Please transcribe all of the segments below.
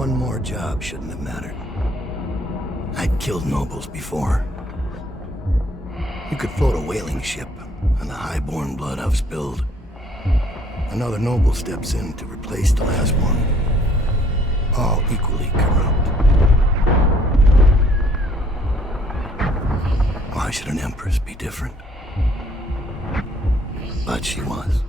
one more job shouldn't have mattered. I'd killed nobles before. You could float a whaling ship, and the high-born blood I've spilled. Another noble steps in to replace the last one. All equally corrupt. Why should an empress be different? But she was.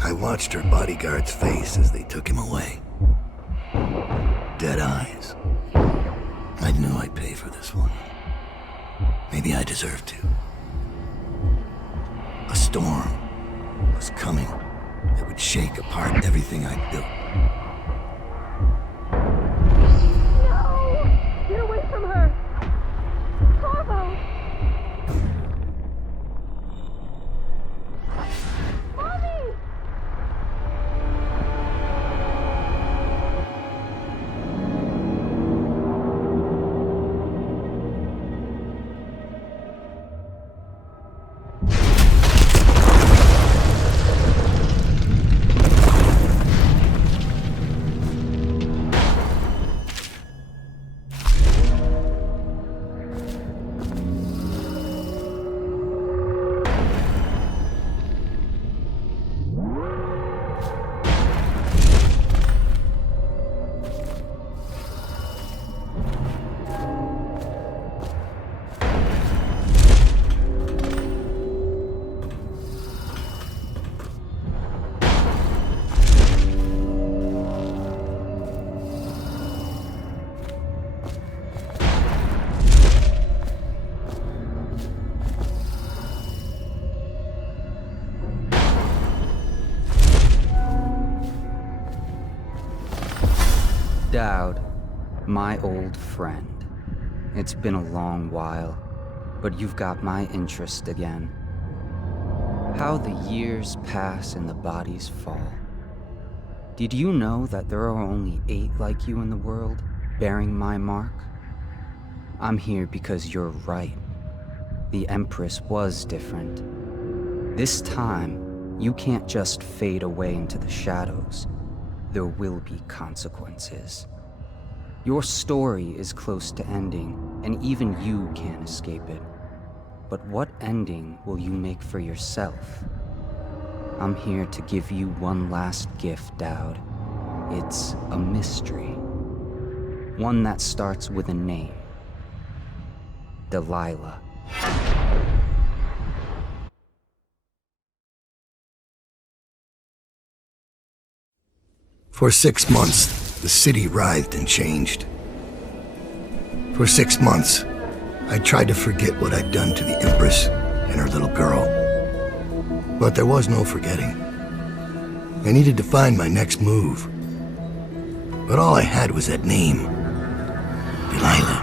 I watched her bodyguard's face as they took him away. Dead eyes. I knew I'd pay for this one. Maybe I deserved to. A storm was coming that would shake apart everything I'd built. No! Get away from her! Corvo! Mommy! Дауда, my old friend. It's been a long while, but you've got my interest again. How the years pass and the bodies fall. Did you know that there are only 8 like you in the world, bearing my mark? I'm here because you're right. The Empress was different. This time, you can't just fade away into the shadows. There will be consequences. Your story is close to ending, and even you can't escape it. But what ending will you make for yourself? I'm here to give you one last gift, Дауда. It's a mystery. One that starts with a name. Delilah. For 6 months, the city writhed and changed. For 6 months, I tried to forget what I'd done to the Empress and her little girl. But there was no forgetting. I needed to find my next move. But all I had was that name. Delilah.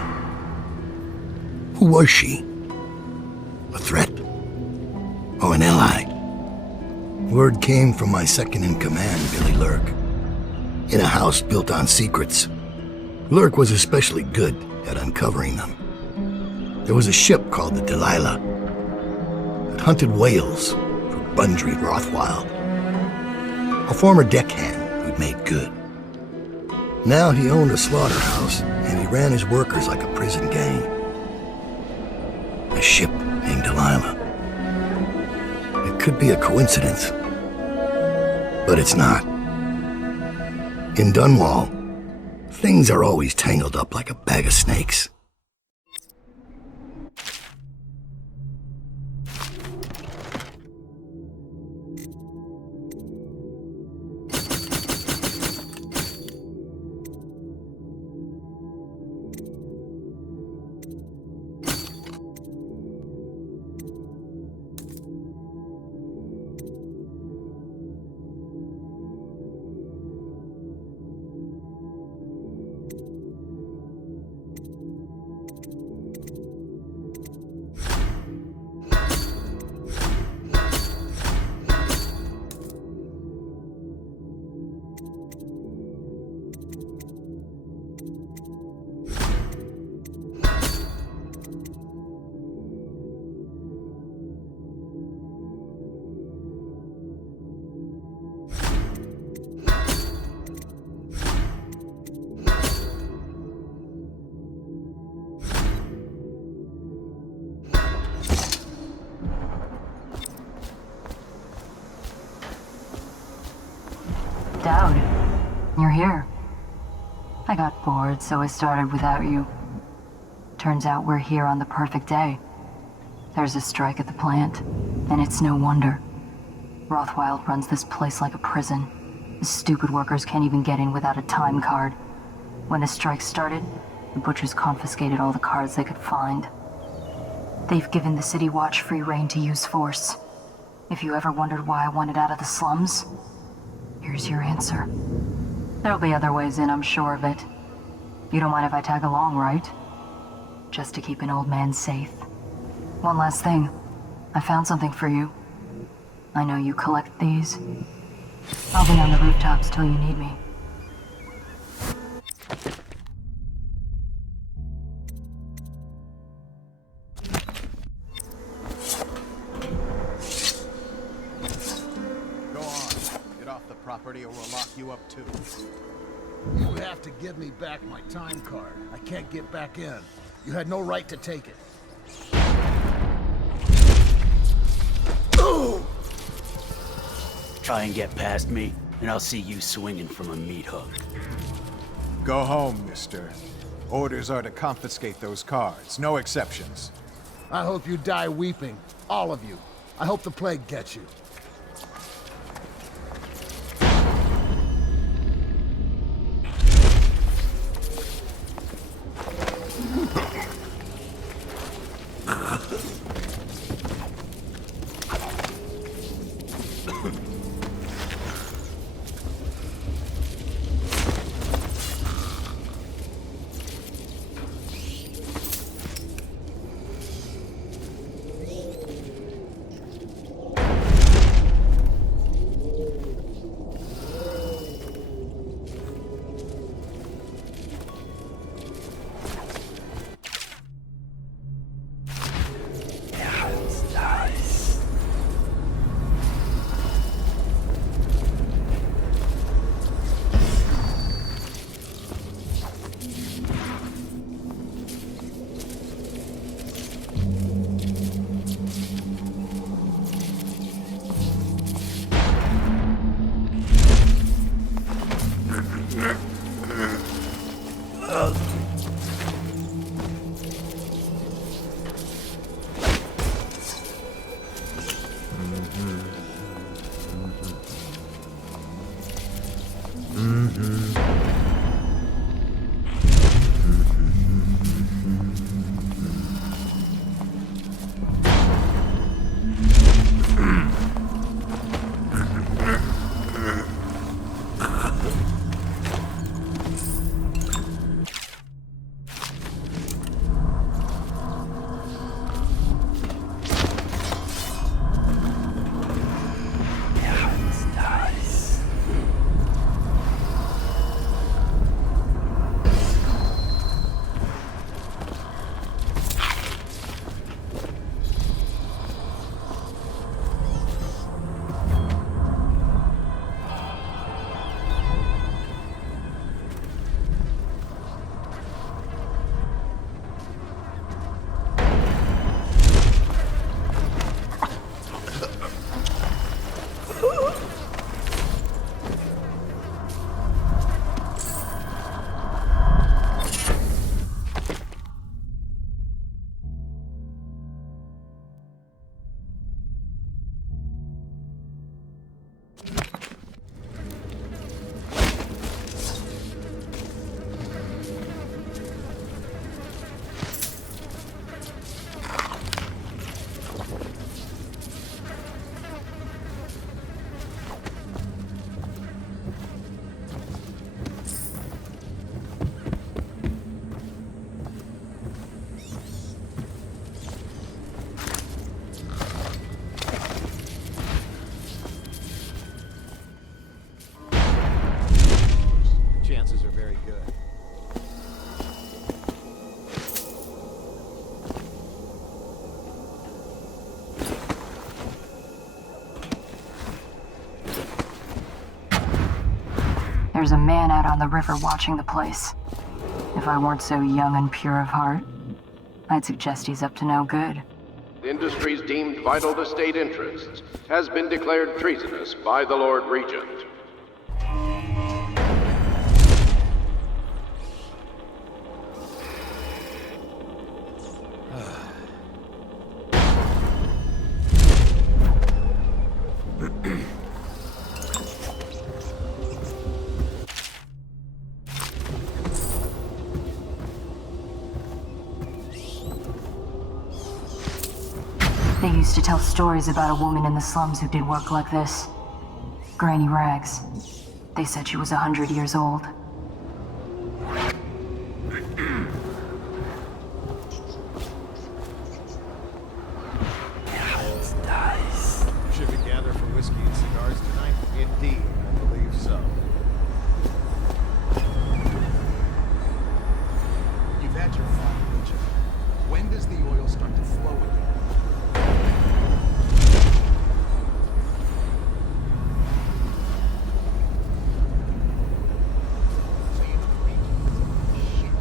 Who was she? A threat? Or an ally? Word came from my second-in-command, Billy Lurk. In a house built on secrets, Lurk was especially good at uncovering them. There was a ship called the Delilah that hunted whales for Bundry Rothwild, a former deckhand who'd made good. Now he owned a slaughterhouse, and he ran his workers like a prison gang. A ship named Delilah. It could be a coincidence, but it's not. In Dunwall, things are always tangled up like a bag of snakes. You're here. I got bored, so I started without you. Turns out we're here on the perfect day. There's a strike at the plant, and it's no wonder. Rothwild runs this place like a prison. The stupid workers can't even get in without a time card. When the strike started, the butchers confiscated all the cards they could find. They've given the City Watch free rein to use force. If you ever wondered why I wanted out of the slums, here's your answer. There'll be other ways in, I'm sure of it. You don't mind if I tag along, right? Just to keep an old man safe. One last thing. I found something for you. I know you collect these. I'll be on the rooftops till you need me. Go on. Get off the property or we'll lock you up too. You have to give me back my time card. I can't get back in. You had no right to take it. Try and get past me, and I'll see you swinging from a meat hook. Go home, mister. Orders are to confiscate those cards. No exceptions. I hope you die weeping. All of you. I hope the plague gets you. Chances are very good. There's a man out on the river watching the place. If I weren't so young and pure of heart, I'd suggest he's up to no good. Industries deemed vital to state interests has been declared treasonous by the Lord Regent. used to tell stories about a woman in the slums who did work like this. Granny Rags. They said she was 100 years old. Should we gather for whiskey and cigars tonight? Indeed, I believe so. You've had your fun, Richard. When does the oil start to flow again? So you know the region is shit.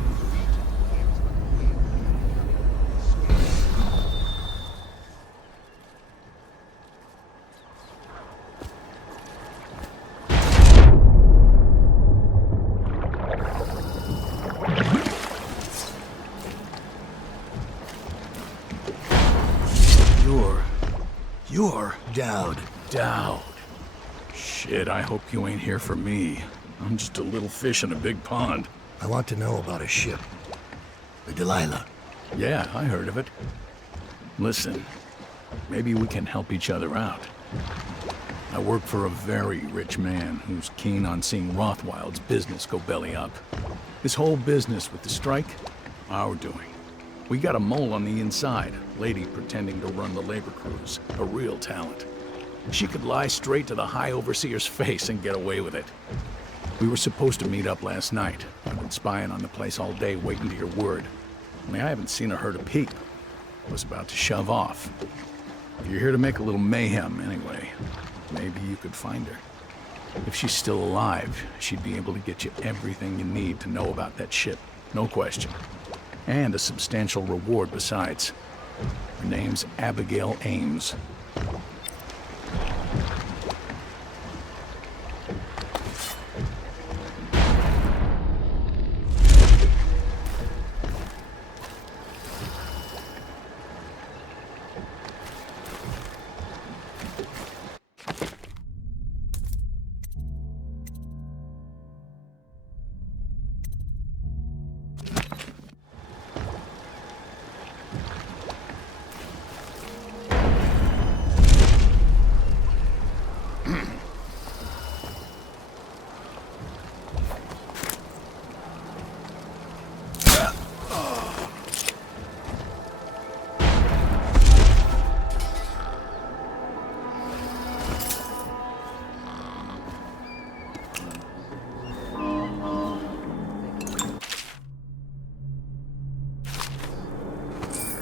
The region cares about the way of becoming You're Dowd. Dowd. Shit, I hope you ain't here for me. I'm just a little fish in a big pond. I want to know about a ship. The Delilah. Yeah, I heard of it. Listen, maybe we can help each other out. I work for a very rich man who's keen on seeing Rothwild's business go belly up. This whole business with the strike, our doing. We got a mole on the inside, a lady pretending to run the labor crews, a real talent. She could lie straight to the High Overseer's face and get away with it. We were supposed to meet up last night. I've been spying on the place all day waiting to hear word. Only I haven't seen or heard a peep. I was about to shove off. If you're here to make a little mayhem anyway, maybe you could find her. If she's still alive, she'd be able to get you everything you need to know about that ship. No question. And a substantial reward besides. Her name's Abigail Ames.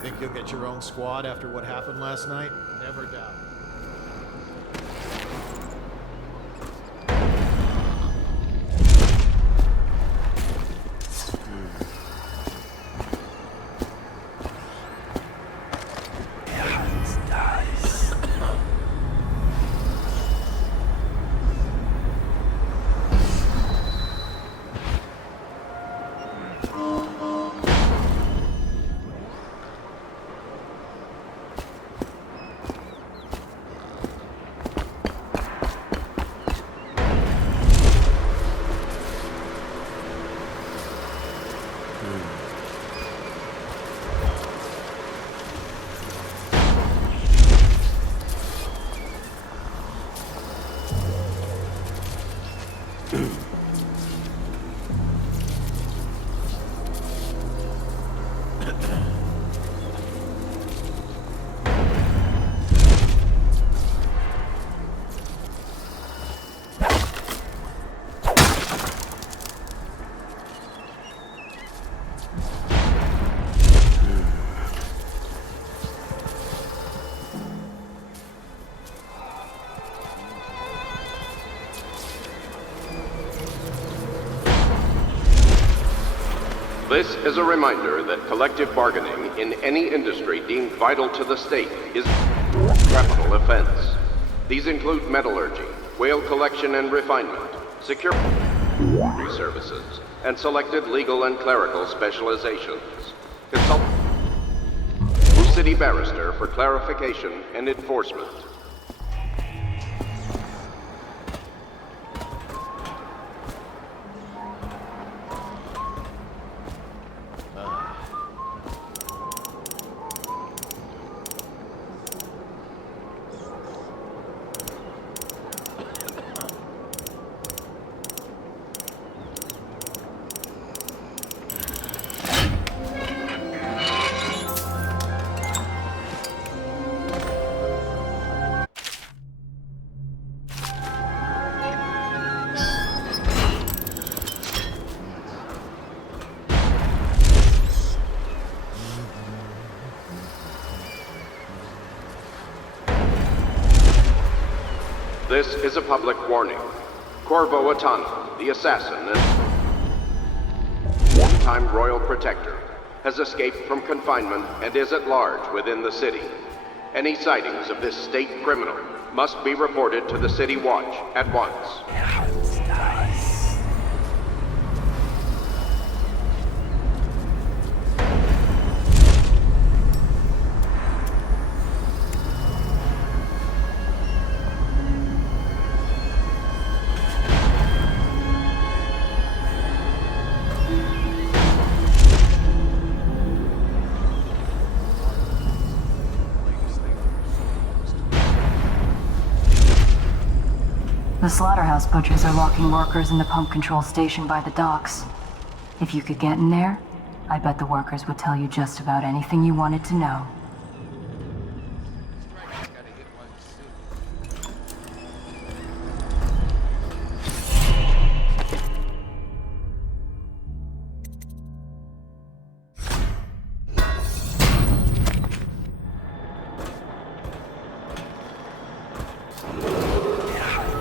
Think you'll get your own squad after what happened last night? Never doubt. This is a reminder that collective bargaining in any industry deemed vital to the state is a capital offense. These include metallurgy, whale collection and refinement, security services, and selected legal and clerical specializations. Consult City Barrister for clarification and enforcement. This is a public warning. Corvo Atano, the assassin and one-time royal protector, has escaped from confinement and is at large within the city. Any sightings of this state criminal must be reported to the City Watch at once. The slaughterhouse butchers are locking workers in the pump control station by the docks. If you could get in there, I bet the workers would tell you just about anything you wanted to know.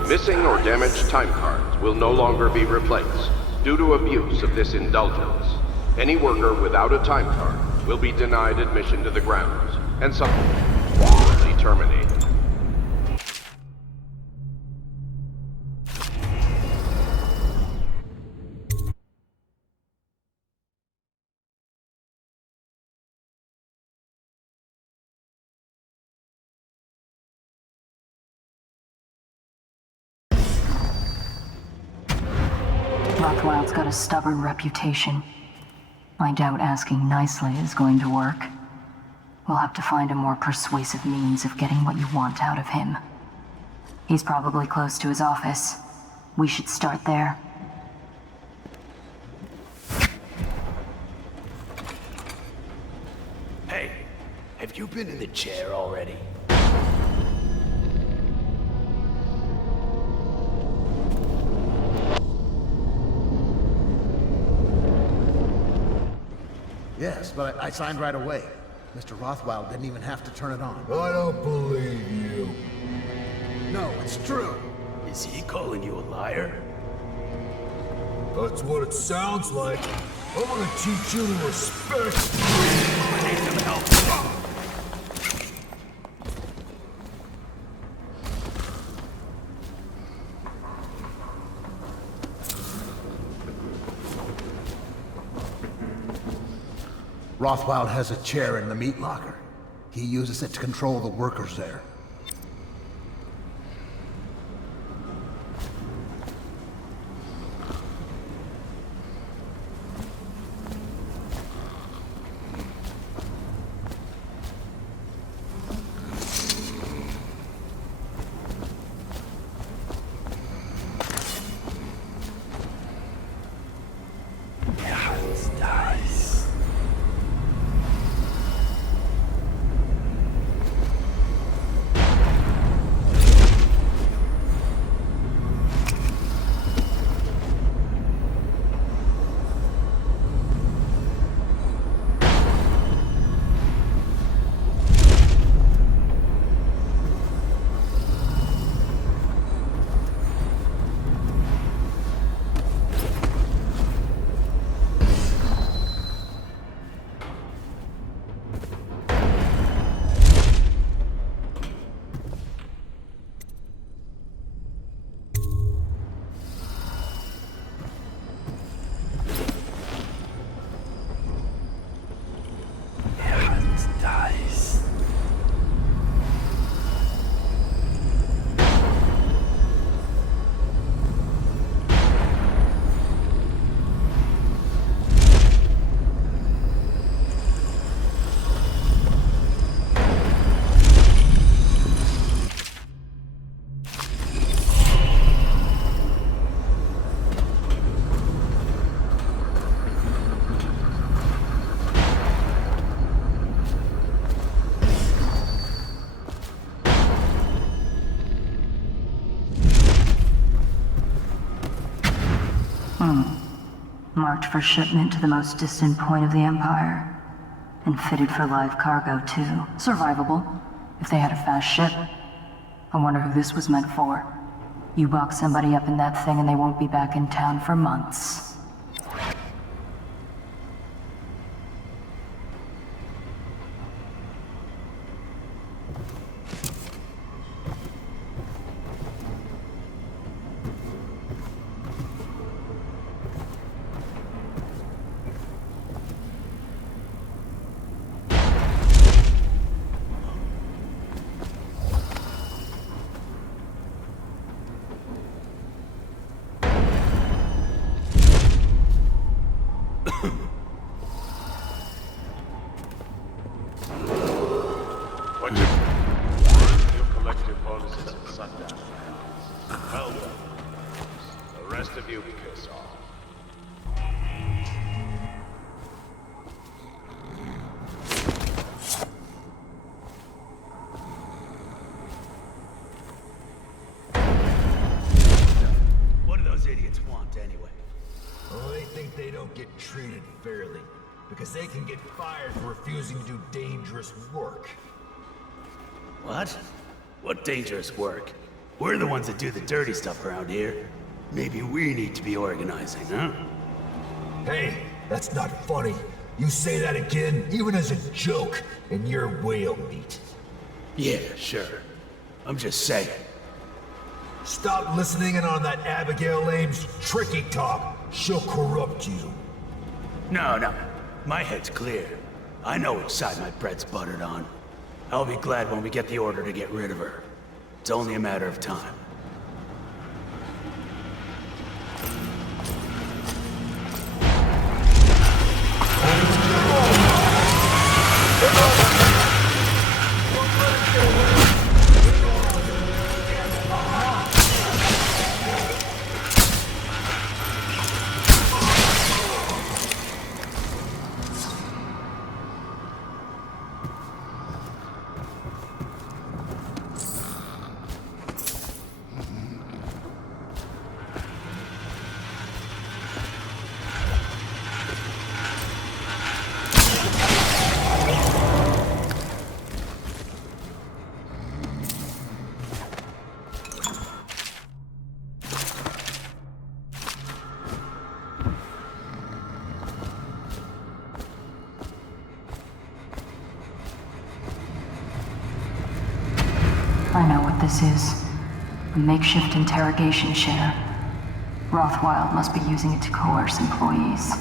Missing or damaged time cards will no longer be replaced due to abuse of this indulgence. Any worker without a time card will be denied admission to the grounds and subsequently terminated. Rothwild's got a stubborn reputation. I doubt asking nicely is going to work. We'll have to find a more persuasive means of getting what you want out of him. He's probably close to his office. We should start there. Hey, have you been in the chair already? Yes, but I signed right away. Mr. Rothwild didn't even have to turn it on. I don't believe you. No, it's true. Is he calling you a liar? That's what it sounds like. I'm gonna teach you to respect. I need some help. Rothwild has a chair in the meat locker. He uses it to control the workers there. Marked for shipment to the most distant point of the Empire. And fitted for live cargo, too. Survivable, if they had a fast ship. I wonder who this was meant for. You box somebody up in that thing and they won't be back in town for months. Treated fairly, because they can get fired for refusing to do dangerous work. What? What dangerous work? We're the ones that do the dirty stuff around here. Maybe we need to be organizing, huh? Hey, that's not funny. You say that again, even as a joke, and you're whale meat. Yeah, sure. I'm just saying. Stop listening in on that Abigail Ames tricky talk. She'll corrupt you. No. My head's clear. I know which side my bread's buttered on. I'll be glad when we get the order to get rid of her. It's only a matter of time. I know what this is. A makeshift interrogation chair. Rothwild must be using it to coerce employees.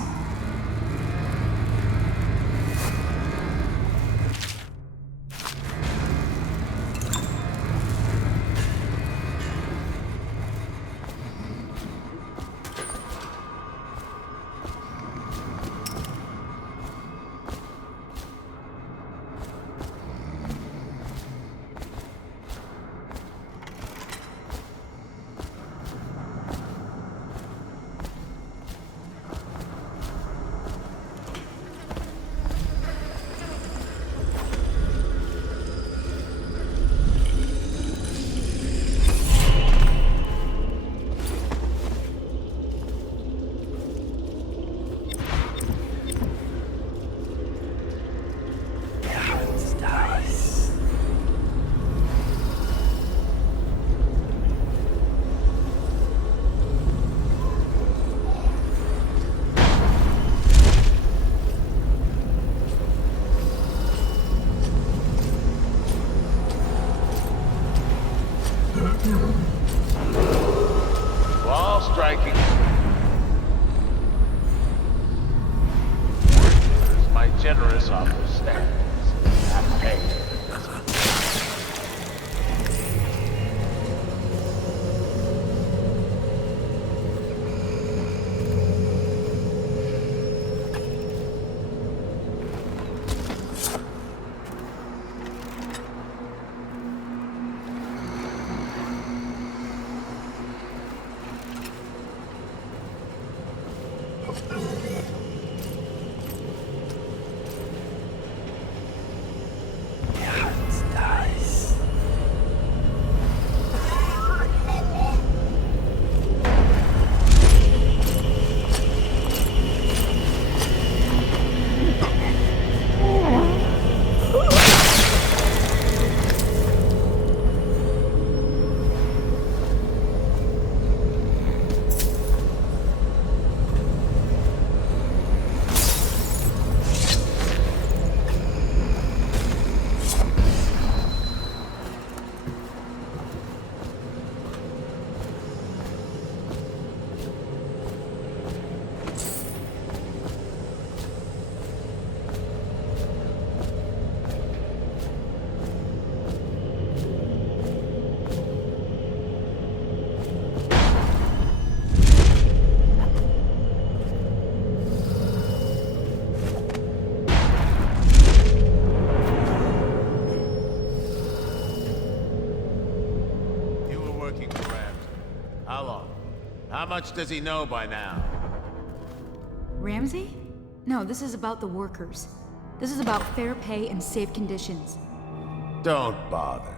While striking, my generous offer stands. I'm paid. fellow. How much does he know by now? Ramsey? No, this is about the workers. This is about fair pay and safe conditions. Don't bother.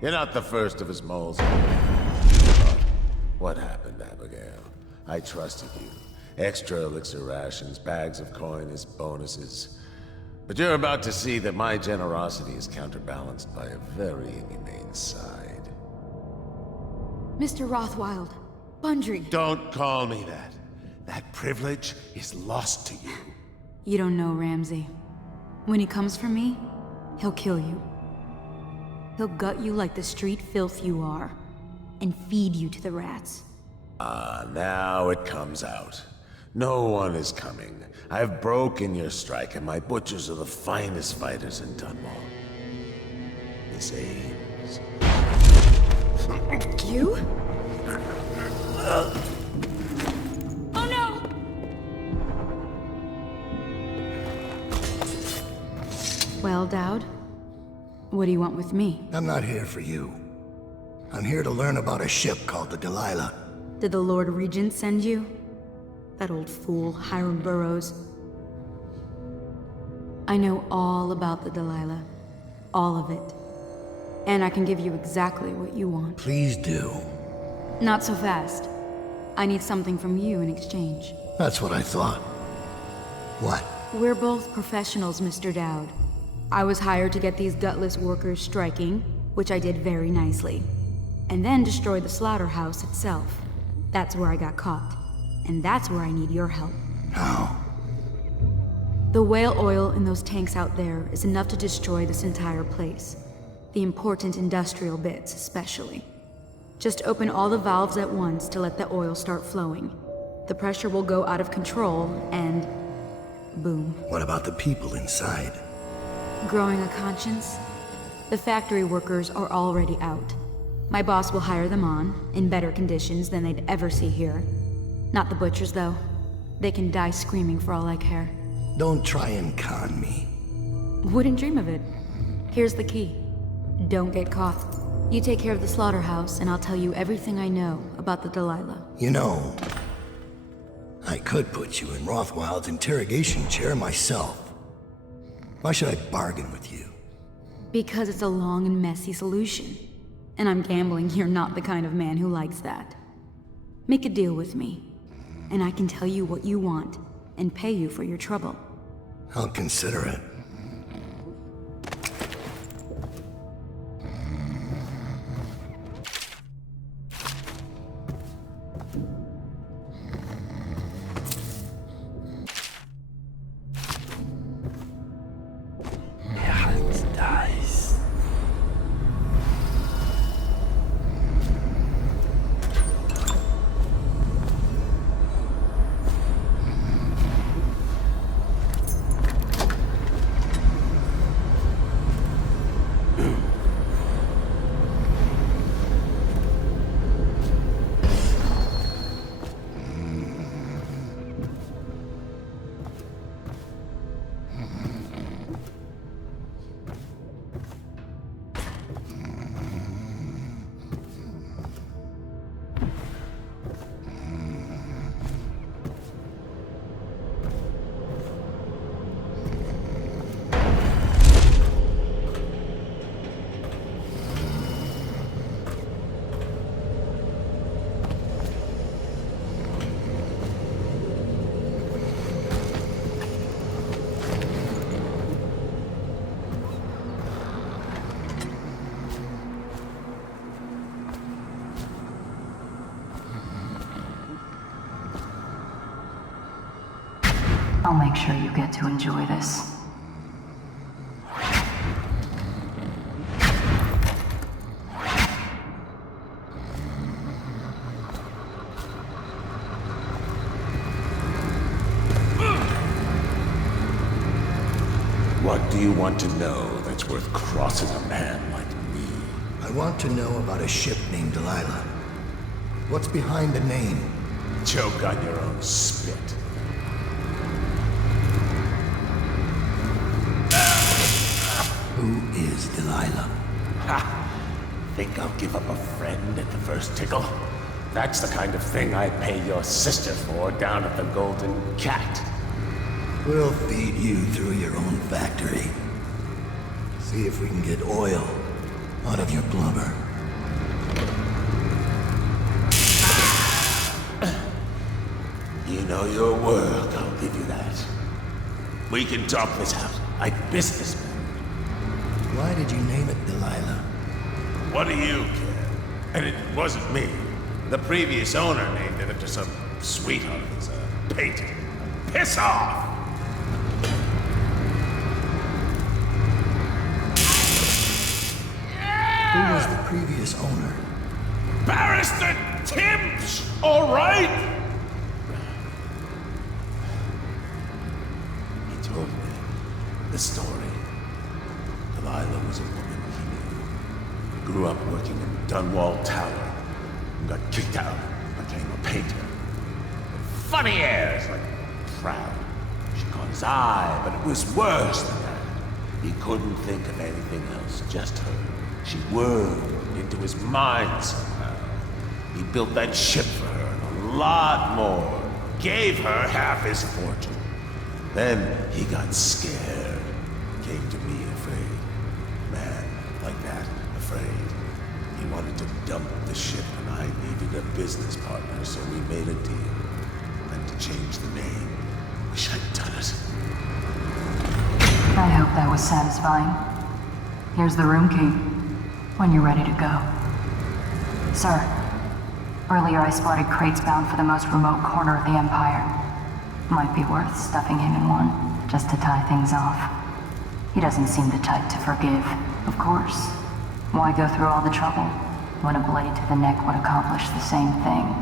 You're not the first of his moles. What happened, Abigail? I trusted you. Extra elixir rations, bags of coin as bonuses. But you're about to see that my generosity is counterbalanced by a very inhumane side. Mr. Rothwild, Bundry. Don't call me that. That privilege is lost to you. You don't know Ramsey. When he comes for me, he'll kill you. He'll gut you like the street filth you are, and feed you to the rats. Ah, now it comes out. No one is coming. I've broken your strike, and my butchers are the finest fighters in Dunwall. Miss Ames. You? Oh no! Well, Dowd, what do you want with me? I'm not here for you. I'm here to learn about a ship called the Delilah. Did the Lord Regent send you? That old fool, Hiram Burrows. I know all about the Delilah. All of it. And I can give you exactly what you want. Please do. Not so fast. I need something from you in exchange. That's what I thought. What? We're both professionals, Mr. Dowd. I was hired to get these gutless workers striking, which I did very nicely. And then destroy the slaughterhouse itself. That's where I got caught. And that's where I need your help. How? The whale oil in those tanks out there is enough to destroy this entire place. The important industrial bits, especially. Just open all the valves at once to let the oil start flowing. The pressure will go out of control, and... boom. What about the people inside? Growing a conscience? The factory workers are already out. My boss will hire them on, in better conditions than they'd ever see here. Not the butchers, though. They can die screaming for all I care. Don't try and con me. Wouldn't dream of it. Here's the key. Don't get caught. You take care of the slaughterhouse, and I'll tell you everything I know about the Delilah. You know, I could put you in Rothwild's interrogation chair myself. Why should I bargain with you? Because it's a long and messy solution. And I'm gambling you're not the kind of man who likes that. Make a deal with me, and I can tell you what you want, and pay you for your trouble. I'll consider it. I'll make sure you get to enjoy this. What do you want to know that's worth crossing a man like me? I want to know about a ship named Delilah. What's behind the name? Choke on your own spit. Who is Delilah? Ha! Think I'll give up a friend at the first tickle? That's the kind of thing I pay your sister for down at the Golden Cat. We'll feed you through your own factory. See if we can get oil out of your blubber. You know your work, I'll give you that. We can talk this out, like businessmen. Why did you name it Delilah? What do you care? And it wasn't me. The previous owner named it after some sweetheart of his, painter. Piss off! Who was the previous owner? Barrister Timms, all right? He told me the story. Delilah was a woman he knew. Grew up working in Dunwall Tower. And got kicked out. Became a painter. Funny airs, like proud. She caught his eye, but it was worse than that. He couldn't think of anything else, just her. She whirled into his mind somehow. He built that ship for her, and a lot more. Gave her half his fortune. Then he got scared. Came to me afraid. Man, like that, afraid. He wanted to dump the ship, and I needed a business partner, so we made a deal. Meant to change the name. Wish I'd done it. I hope that was satisfying. Here's the room key, when you're ready to go. Sir, earlier I spotted crates bound for the most remote corner of the Empire. Might be worth stuffing him in one, just to tie things off. He doesn't seem the type to forgive, of course. Why go through all the trouble, when a blade to the neck would accomplish the same thing?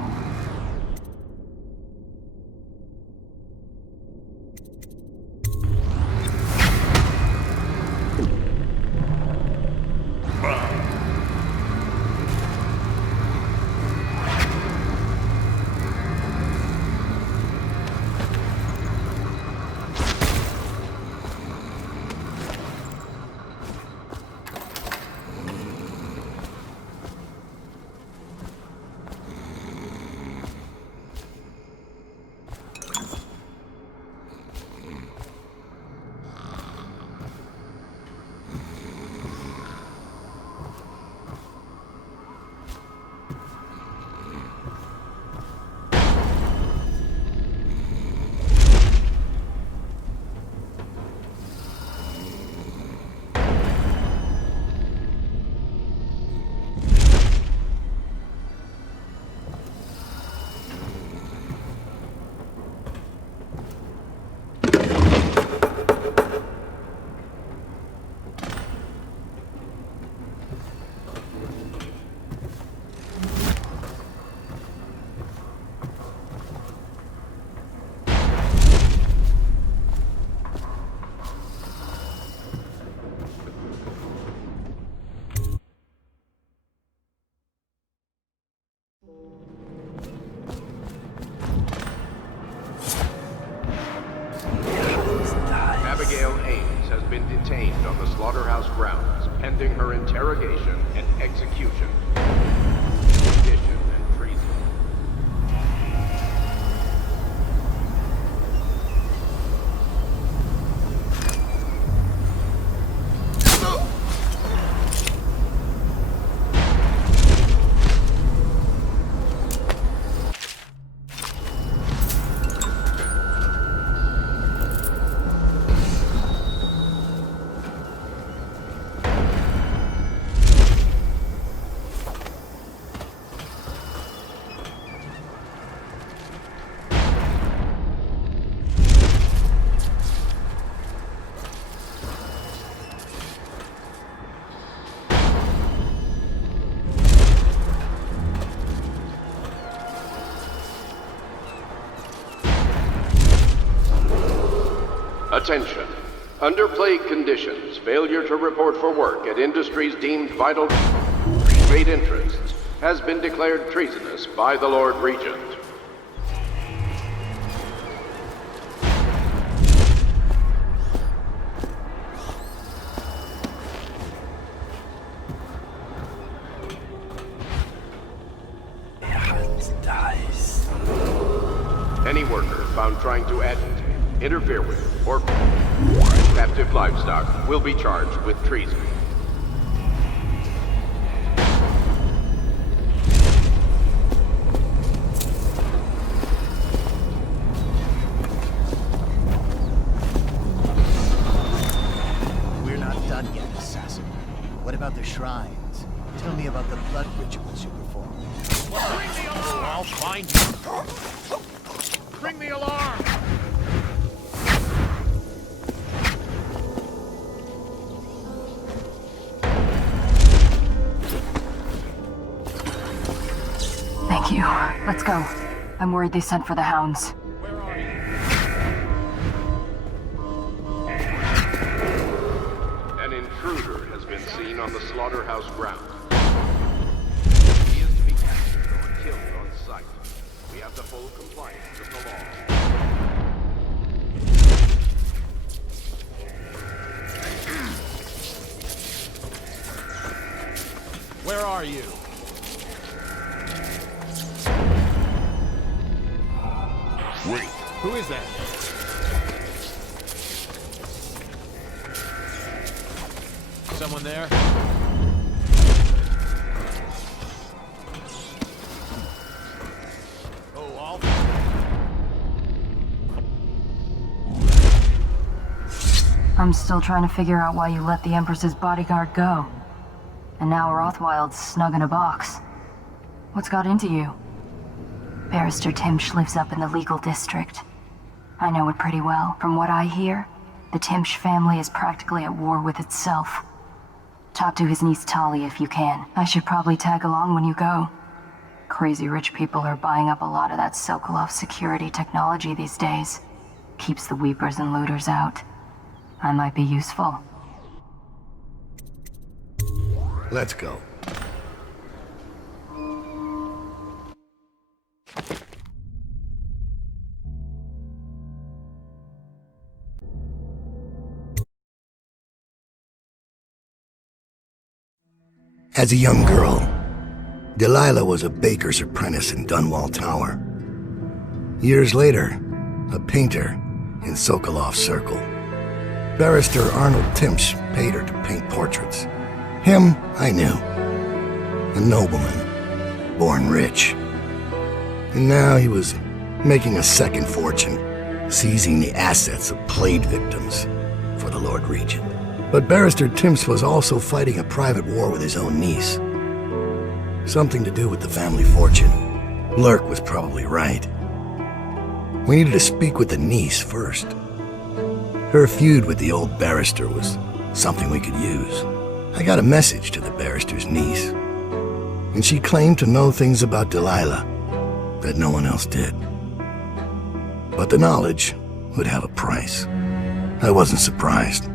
Detained on the slaughterhouse grounds, pending her interrogation and execution. Sedition and treason. Attention. Under plague conditions, failure to report for work at industries deemed vital to state interests has been declared treasonous by the Lord Regent. Any worker found trying to agitate, interfere with, or captive livestock will be charged with treason. We're not done yet, assassin. What about the shrines? Tell me about the blood rituals you perform. Bring the alarm! I'll find you. Bring the alarm! Thank you. Let's go. I'm worried they sent for the hounds. Where are you? An intruder has been seen on the slaughterhouse ground. He is to be captured or killed on sight. We have the full compliance of the law. Where are you? Wait. Who is that? Someone there? Oh, all. I'm still trying to figure out why you let the Empress's bodyguard go. And now Rothwild's snug in a box. What's got into you? Barrister Timsh lives up in the legal district. I know it pretty well. From what I hear, the Timsh family is practically at war with itself. Talk to his niece Tali if you can. I should probably tag along when you go. Crazy rich people are buying up a lot of that Sokolov security technology these days. Keeps the weepers and looters out. I might be useful. Let's go. As a young girl, Delilah was a baker's apprentice in Dunwall Tower. Years later, a painter in Sokolov Circle. Barrister Arnold Timsh paid her to paint portraits. Him, I knew. A nobleman, born rich. And now he was making a second fortune, seizing the assets of plague victims for the Lord Regent. But Barrister Timsh was also fighting a private war with his own niece. Something to do with the family fortune. Lurk was probably right. We needed to speak with the niece first. Her feud with the old barrister was something we could use. I got a message to the barrister's niece, and she claimed to know things about Delilah that no one else did. But the knowledge would have a price. I wasn't surprised.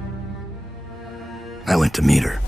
I went to meet her.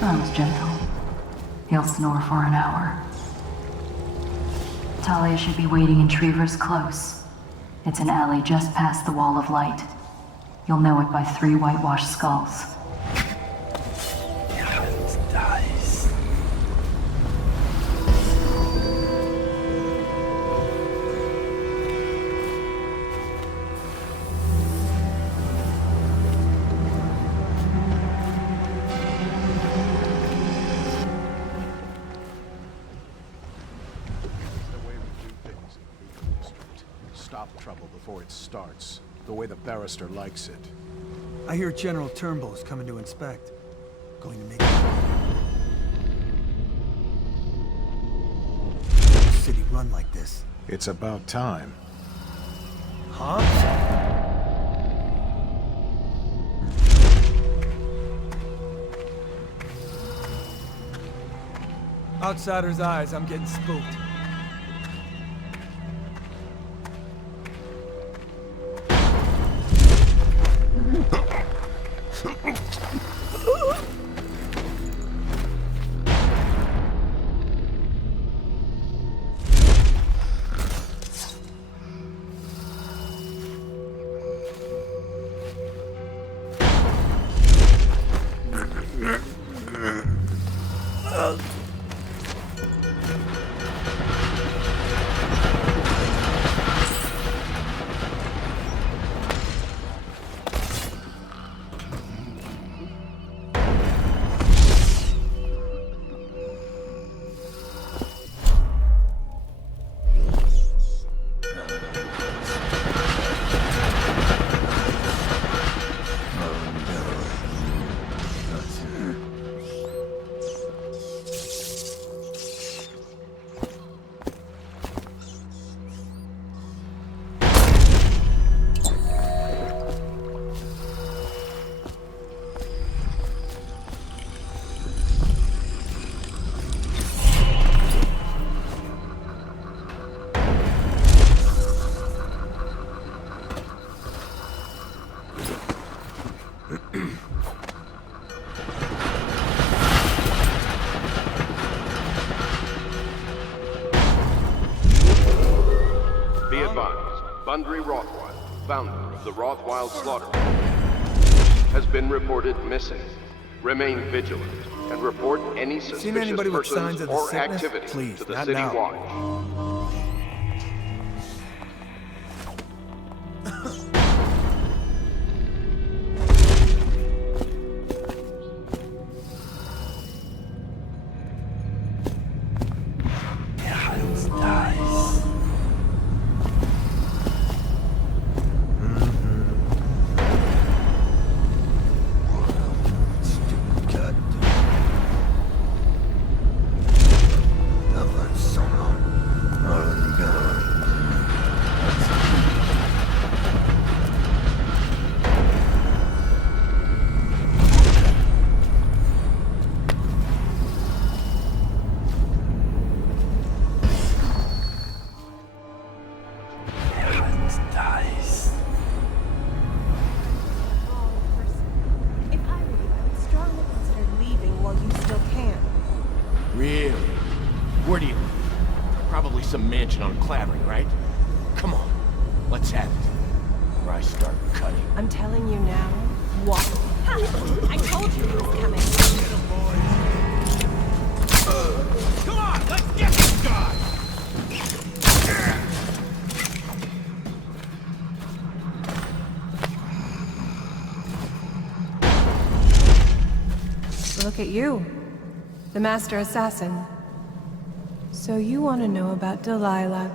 That was gentle. He'll snore for an hour. Talia should be waiting in Trevor's Close. It's an alley just past the Wall of Light. You'll know it by 3 whitewashed skulls. Stop trouble before it starts, the way the barrister likes it. I hear General Turnbull's coming to inspect. Going to make the city run like this. It's about time. Huh? Outsider's eyes, I'm getting spooked. Bundry Rothwild, founder of the Rothwild Slaughterhouse, has been reported missing. Remain vigilant and report any suspicious persons or activity to the City Watch. Some mansion on Clavering, right? Come on, let's have it. Or I start cutting. I'm telling you now, what? Ha! I told you he was coming. Come on, let's get this guy! Look at you, the Master Assassin. So you want to know about Delilah?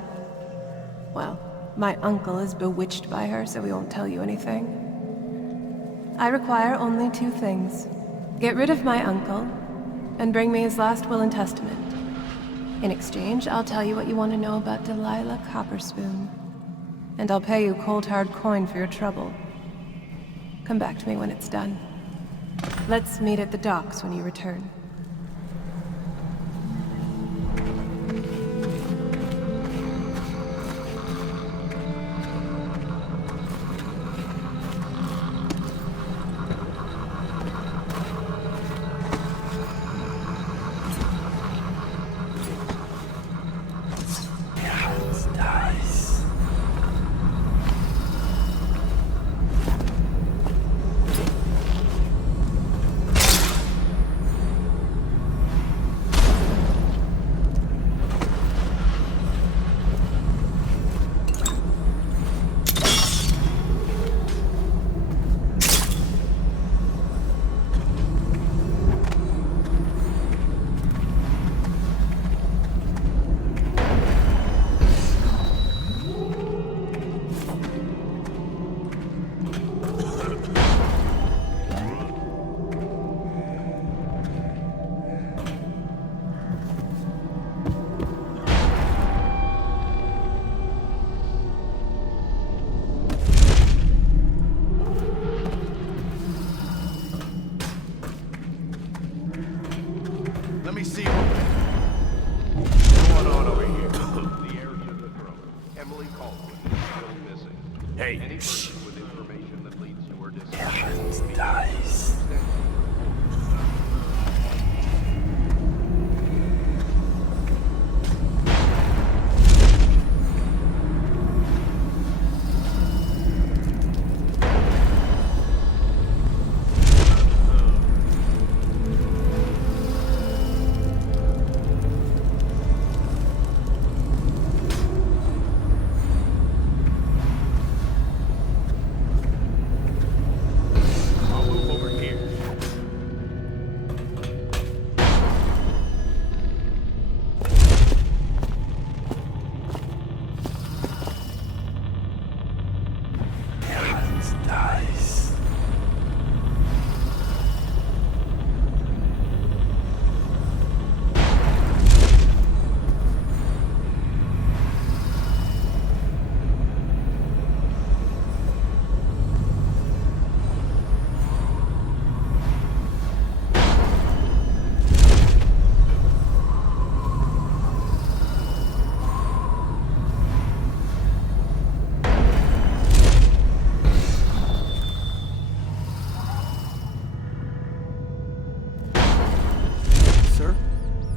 Well, my uncle is bewitched by her, so we won't tell you anything. I require only 2 things. Get rid of my uncle, and bring me his last will and testament. In exchange, I'll tell you what you want to know about Delilah Copperspoon. And I'll pay you cold hard coin for your trouble. Come back to me when it's done. Let's meet at the docks when you return.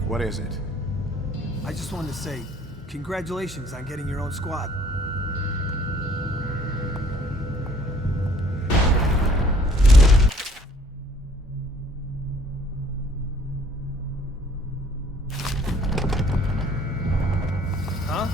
What is it? I just wanted to say, congratulations on getting your own squad. Huh?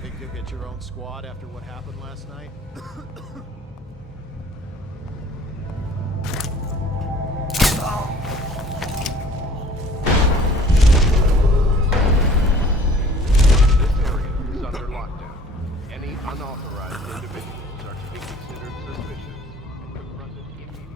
Think you'll get your own squad after what happened last night? This area is under lockdown. Any unauthorized individuals are to be considered suspicious and confronted immediately.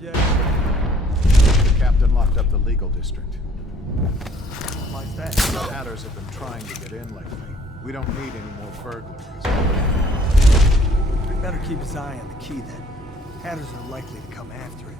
Yet? The captain locked up the legal district. Why's that? Matters have been trying to get in lately. We don't need any more burglaries. Better keep his eye on the key then. Hatters are likely to come after it.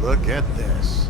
Look at this.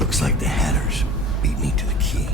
Looks like the Hatters beat me to the key.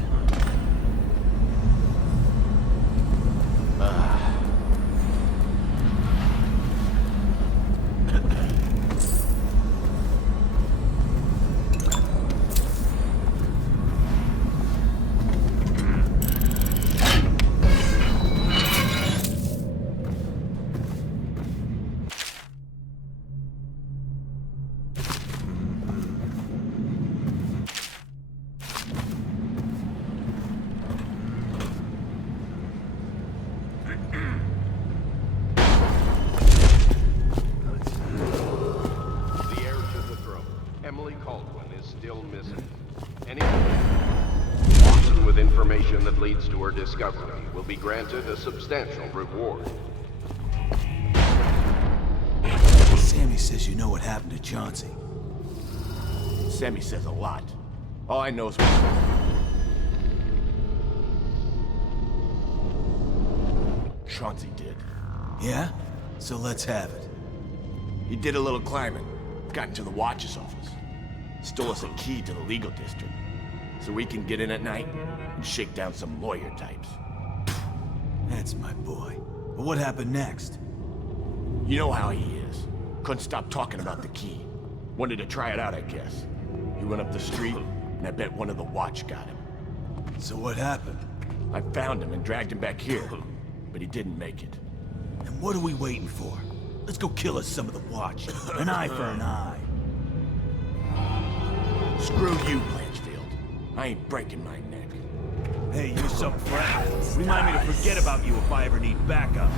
Information that leads to her discovery will be granted a substantial reward. Sammy says you know what happened to Chauncey. Sammy says a lot. All I know is... Chauncey did. Yeah? So let's have it. He did a little climbing. Got into the watch's office. Stole us a key to the legal district. So we can get in at night and shake down some lawyer types. That's my boy. But what happened next? You know how he is. Couldn't stop talking about the key. Wanted to try it out, I guess. He went up the street, and I bet one of the watch got him. So what happened? I found him and dragged him back here, but he didn't make it. And what are we waiting for? Let's go kill us some of the watch. An eye for an eye. Screw you, Blanchfield. I ain't breaking my neck. Hey, you're some friend. Remind me to forget about you if I ever need backup.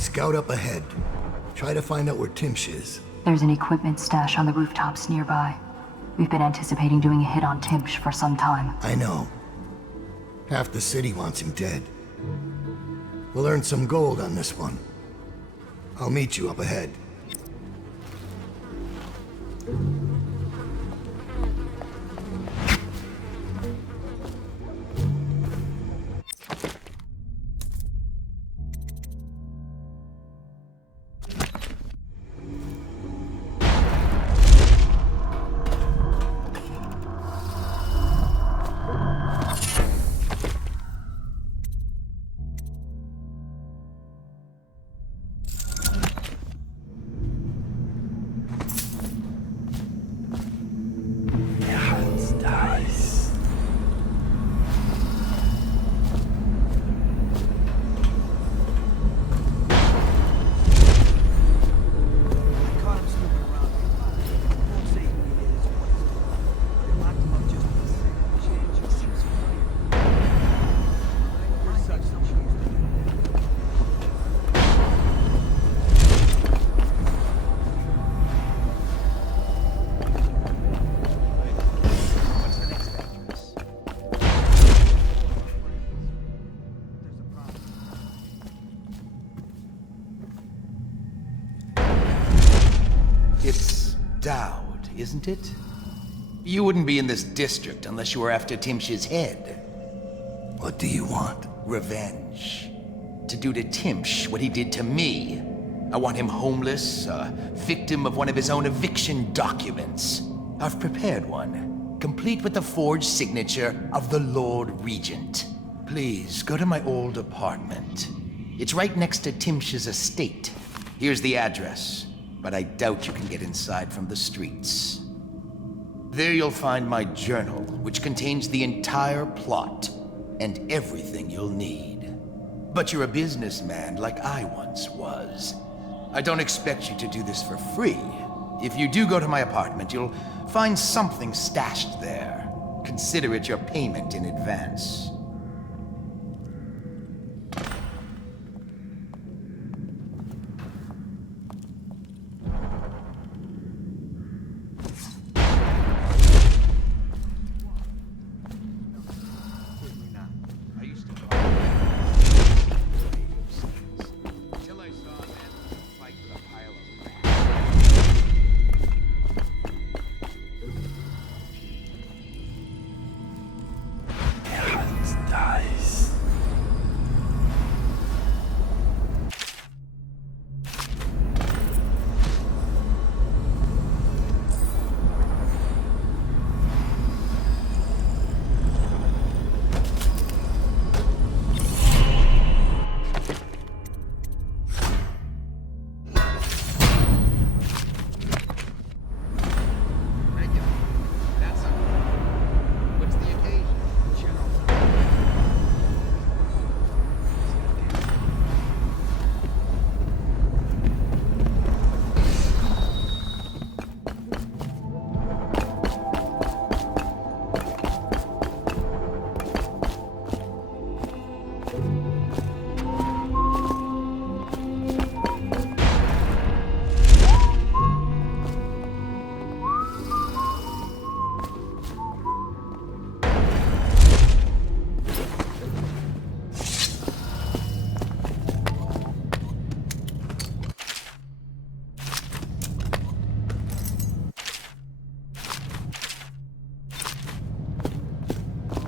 Scout up ahead. Try to find out where Timsh is. There's an equipment stash on the rooftops nearby. We've been anticipating doing a hit on Timsh for some time. I know. Half the city wants him dead. We'll earn some gold on this one. I'll meet you up ahead. It's Daud, isn't it? You wouldn't be in this district unless you were after Timsh's head. What do you want? Revenge. To do to Timsh what he did to me. I want him homeless, a victim of one of his own eviction documents. I've prepared one, complete with the forged signature of the Lord Regent. Please, go to my old apartment. It's right next to Timsh's estate. Here's the address, but I doubt you can get inside from the streets. There you'll find my journal, which contains the entire plot and everything you'll need. But you're a businessman like I once was. I don't expect you to do this for free. If you do go to my apartment, you'll find something stashed there. Consider it your payment in advance.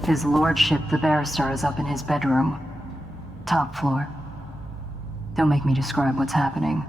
His lordship, the barrister, is up in his bedroom. Top floor. Don't make me describe what's happening.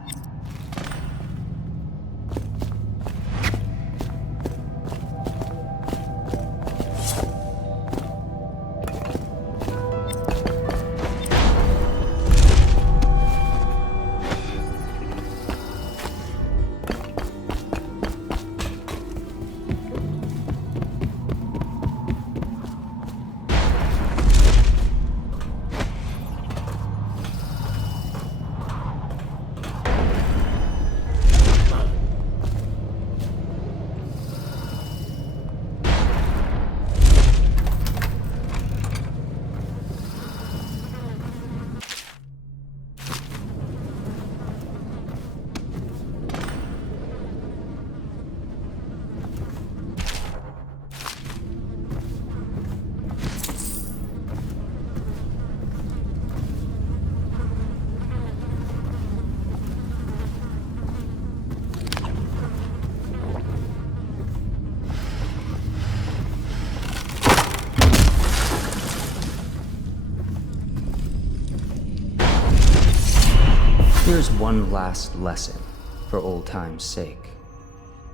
Here's one last lesson, for old time's sake.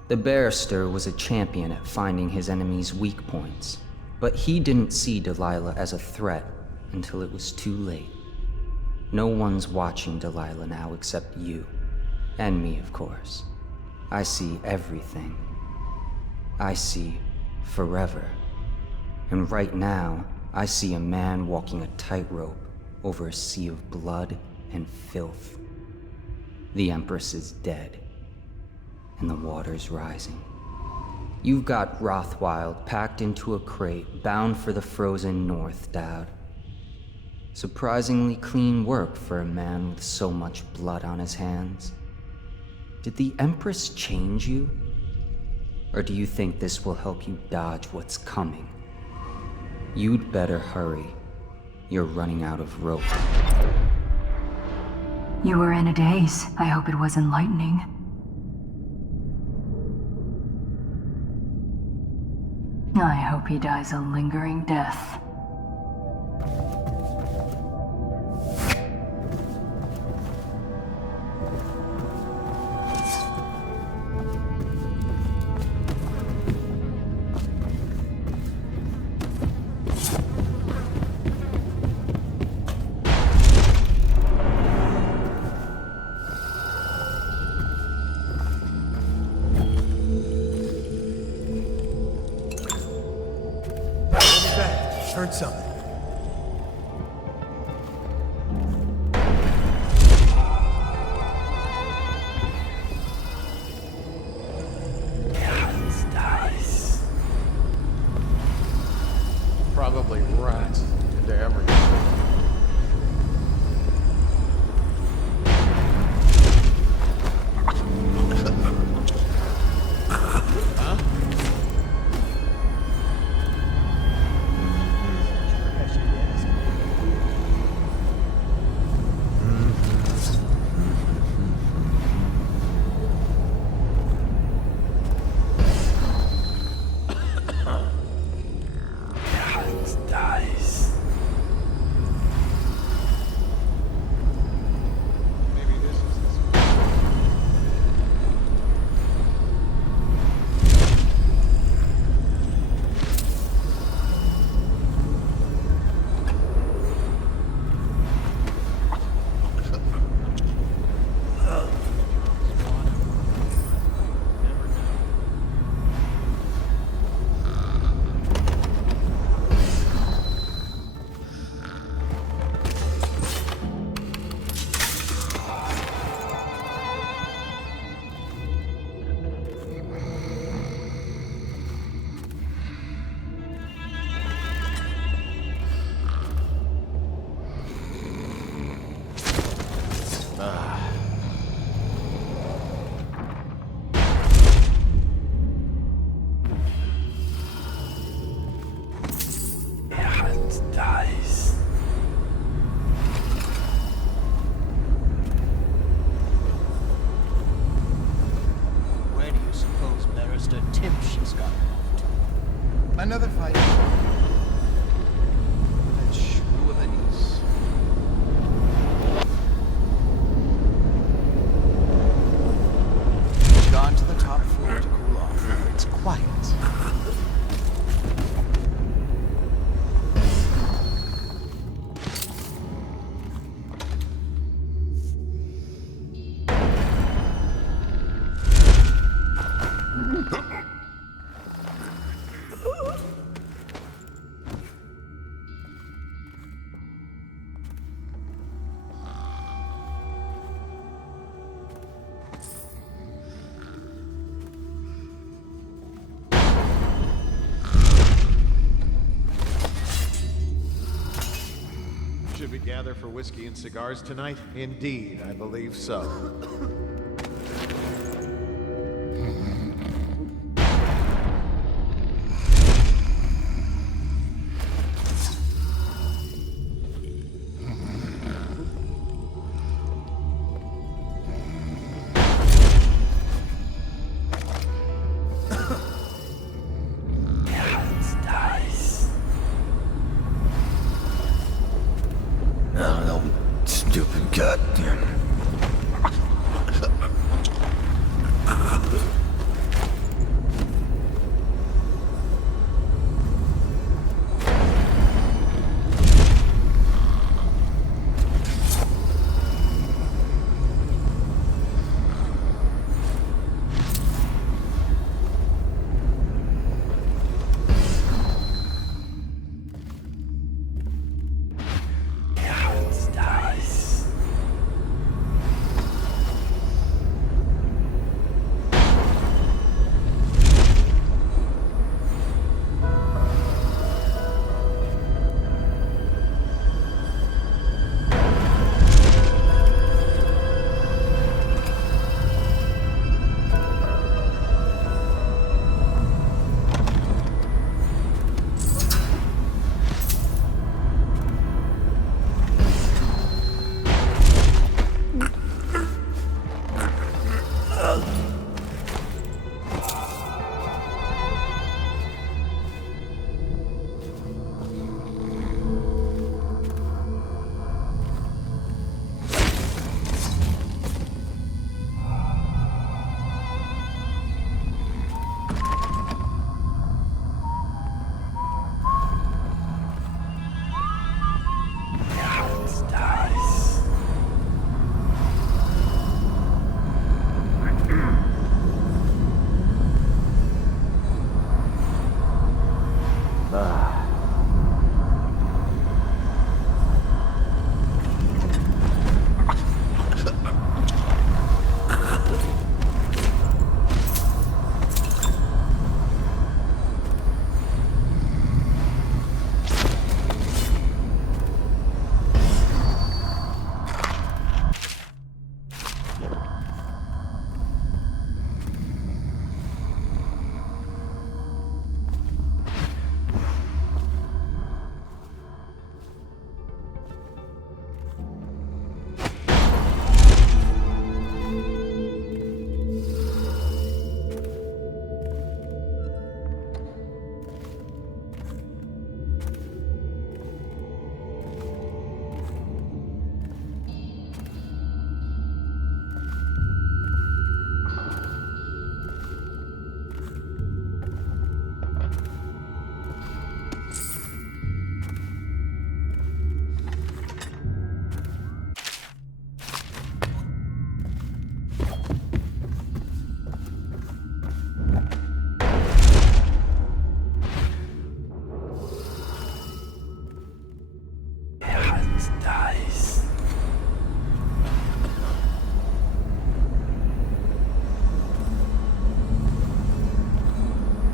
The barrister was a champion at finding his enemy's weak points, but he didn't see Delilah as a threat until it was too late. No one's watching Delilah now except you. And me, of course. I see everything. I see forever. And right now, I see a man walking a tightrope over a sea of blood and filth. The Empress is dead, and the water's rising. You've got Rothwild packed into a crate, bound for the frozen north, Daud. Surprisingly clean work for a man with so much blood on his hands. Did the Empress change you? Or do you think this will help you dodge what's coming? You'd better hurry. You're running out of rope. You were in a daze. I hope it was enlightening. I hope he dies a lingering death. Heard something. Probably rats into everything. Another fight. That shrew of a niece. Gone to the top floor to cool off. It's quiet. Should we gather for whiskey and cigars tonight? Indeed, I believe so. Stupid goddamn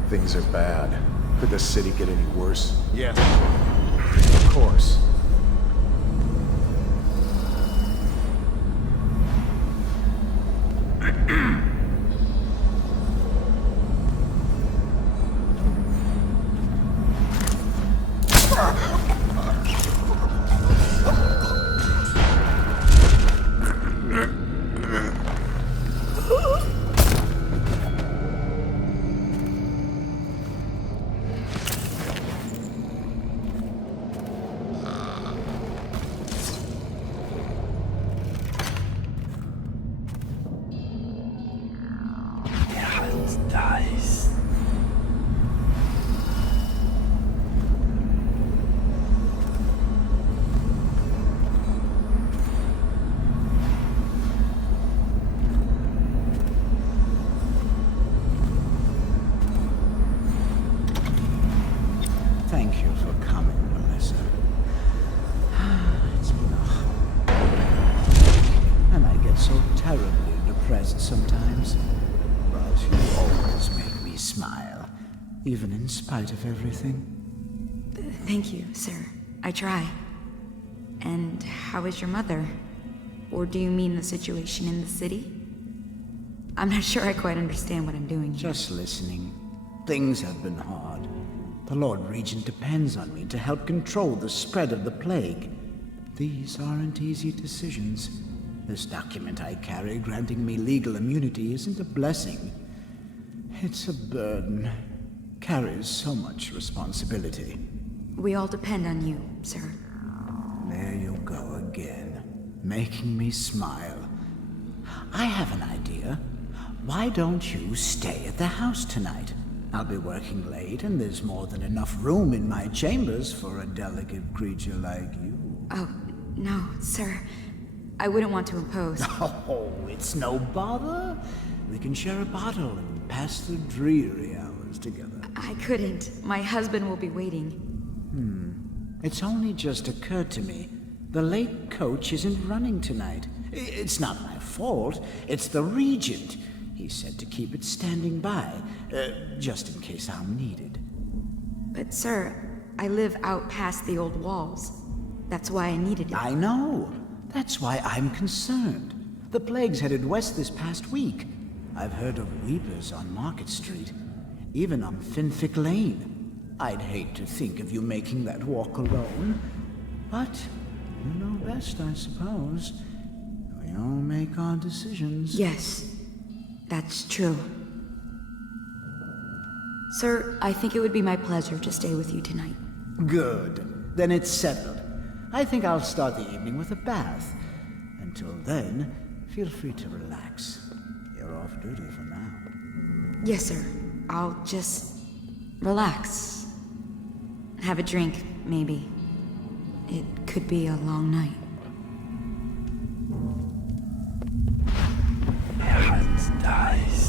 Things are bad. Could the city get any worse? Yes. Of course. Thank you for coming, Melissa. It's been a hard week, and I get so terribly depressed sometimes. But you always make me smile, even in spite of everything. Thank you, sir. I try. And how is your mother? Or do you mean the situation in the city? I'm not sure I quite understand what I'm doing here. Just listening. Things have been hard. The Lord Regent depends on me to help control the spread of the plague. These aren't easy decisions. This document I carry granting me legal immunity isn't a blessing. It's a burden. Carries so much responsibility. We all depend on you, sir. There you go again, making me smile. I have an idea. Why don't you stay at the house tonight? I'll be working late, and there's more than enough room in my chambers for a delicate creature like you. Oh, no, sir. I wouldn't want to impose. Oh, it's no bother. We can share a bottle and pass the dreary hours together. I couldn't. My husband will be waiting. It's only just occurred to me. The late coach isn't running tonight. It's not my fault. It's the Regent. He said to keep it standing by, just in case I'm needed. But sir, I live out past the old walls. That's why I needed it. I know. That's why I'm concerned. The plague's headed west this past week. I've heard of weepers on Market Street, even on Finfic Lane. I'd hate to think of you making that walk alone. But you know best, I suppose. We all make our decisions. Yes, that's true. Sir, I think it would be my pleasure to stay with you tonight. Good. Then it's settled. I think I'll start the evening with a bath. Until then, feel free to relax. You're off duty for now. Yes, sir. I'll just relax. Have a drink, maybe. It could be a long night. Hands dies.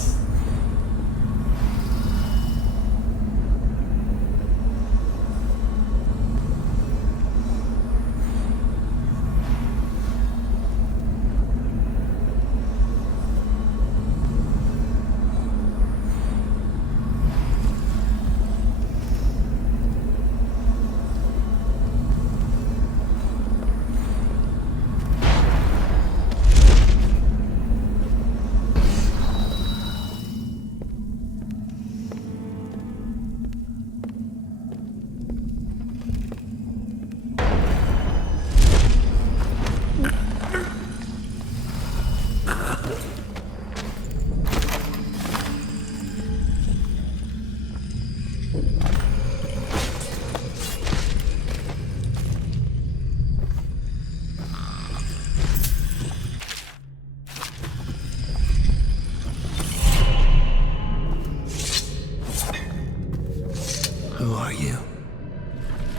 Who are you?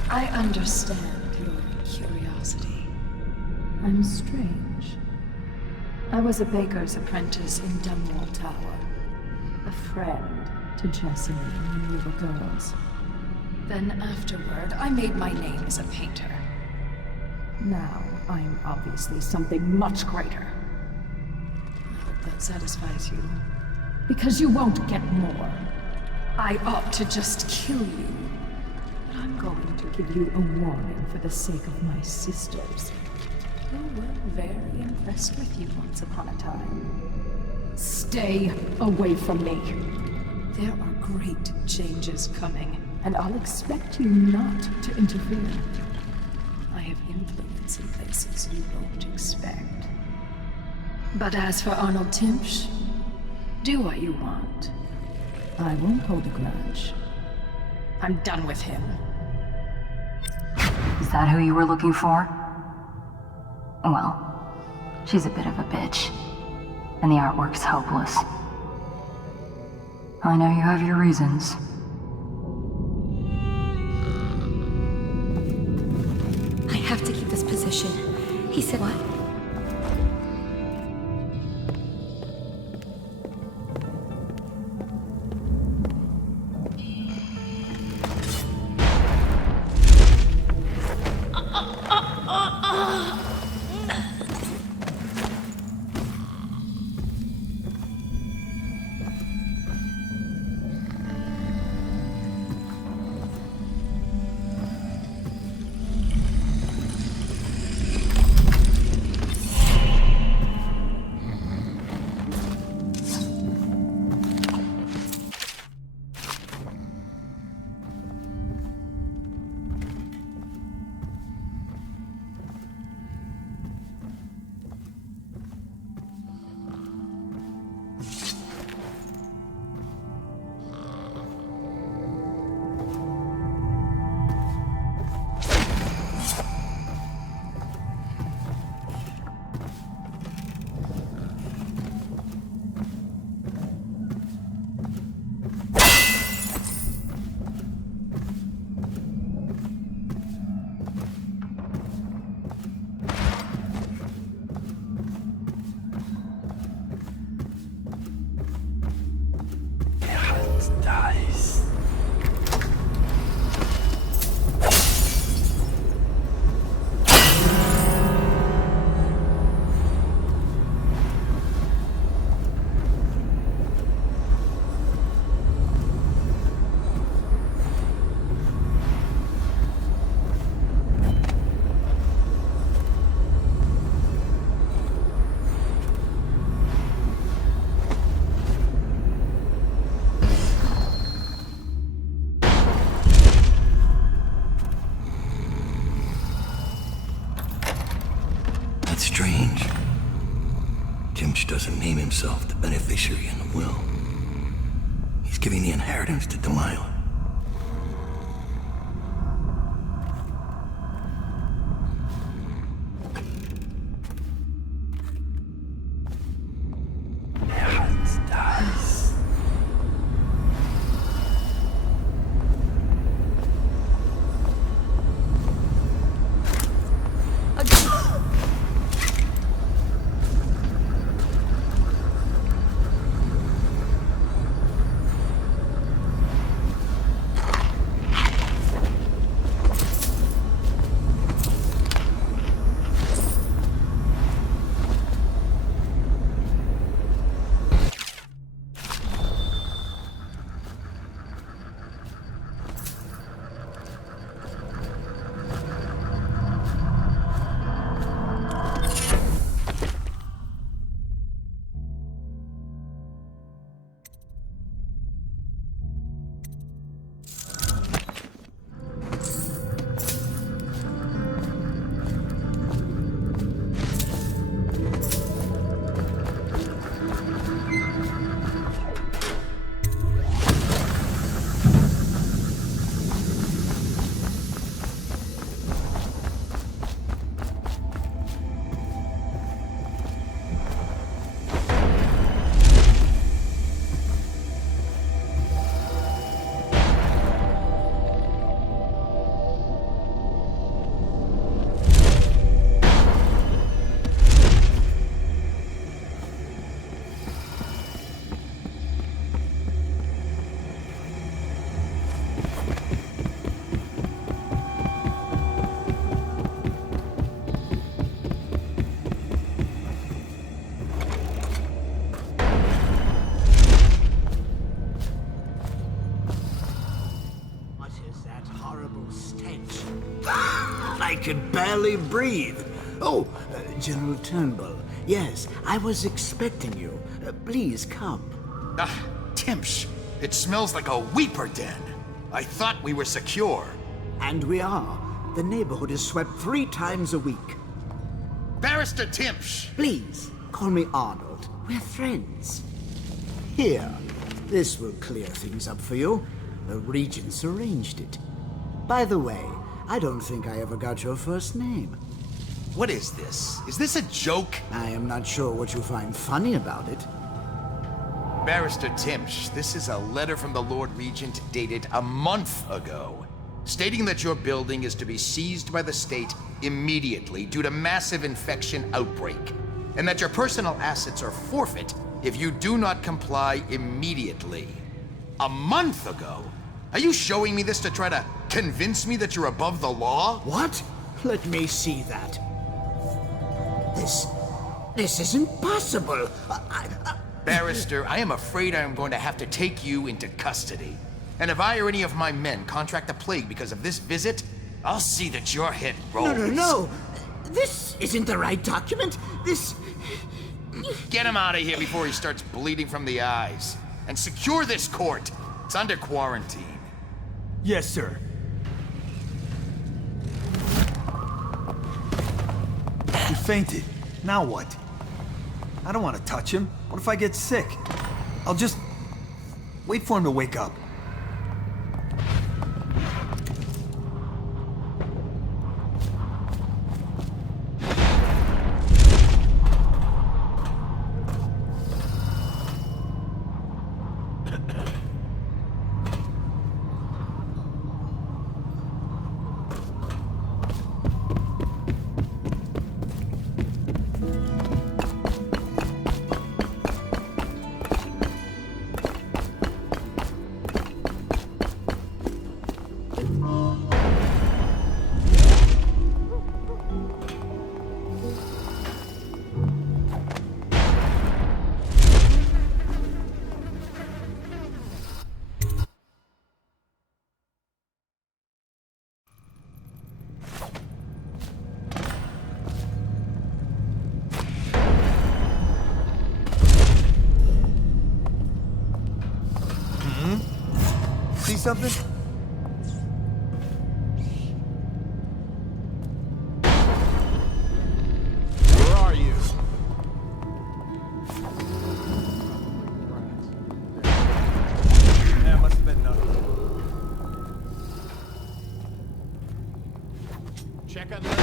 I understand your curiosity. I'm strange. I was a baker's apprentice in Dunwall Tower. A friend to Jessamine when we were girls. Then afterward, I made my name as a painter. Now, I'm obviously something much greater. I hope that satisfies you. Because you won't get more. I ought to just kill you. But I'm going to give you a warning for the sake of my sisters, who were very impressed with you once upon a time. Stay away from me. There are great changes coming, and I'll expect you not to interfere. I have influence in places you won't expect. But as for Arnold Timpsch, do what you want. I won't hold a grudge. I'm done with him. Is that who you were looking for? Well, she's a bit of a bitch, and the artwork's hopeless. I know you have your reasons. I have to keep this position. He said what? Strange. Timpsch doesn't name himself the beneficiary in the will. He's giving the inheritance to Delilah. I can barely breathe. Oh, General Turnbull. Yes, I was expecting you. Please come. Ah, Timsh. It smells like a weeper den. I thought we were secure. And we are. The neighborhood is swept 3 times a week. Barrister Timsh! Please, call me Arnold. We're friends. Here, this will clear things up for you. The Regents arranged it. By the way, I don't think I ever got your first name. What is this? Is this a joke? I am not sure what you find funny about it. Barrister Timsh, this is a letter from the Lord Regent dated a month ago, stating that your building is to be seized by the state immediately due to massive infection outbreak, and that your personal assets are forfeit if you do not comply immediately. A month ago? Are you showing me this to try to convince me that you're above the law? What? Let me see that. This isn't possible. Barrister, I am afraid I am going to have to take you into custody. And if I or any of my men contract the plague because of this visit, I'll see that your head rolls. No. This isn't the right document. This... Get him out of here before he starts bleeding from the eyes. And secure this court. It's under quarantine. Yes, sir. He fainted. Now what? I don't want to touch him. What if I get sick? I'll just wait for him to wake up. See something? Where are you? That must have been nothing. Check on that.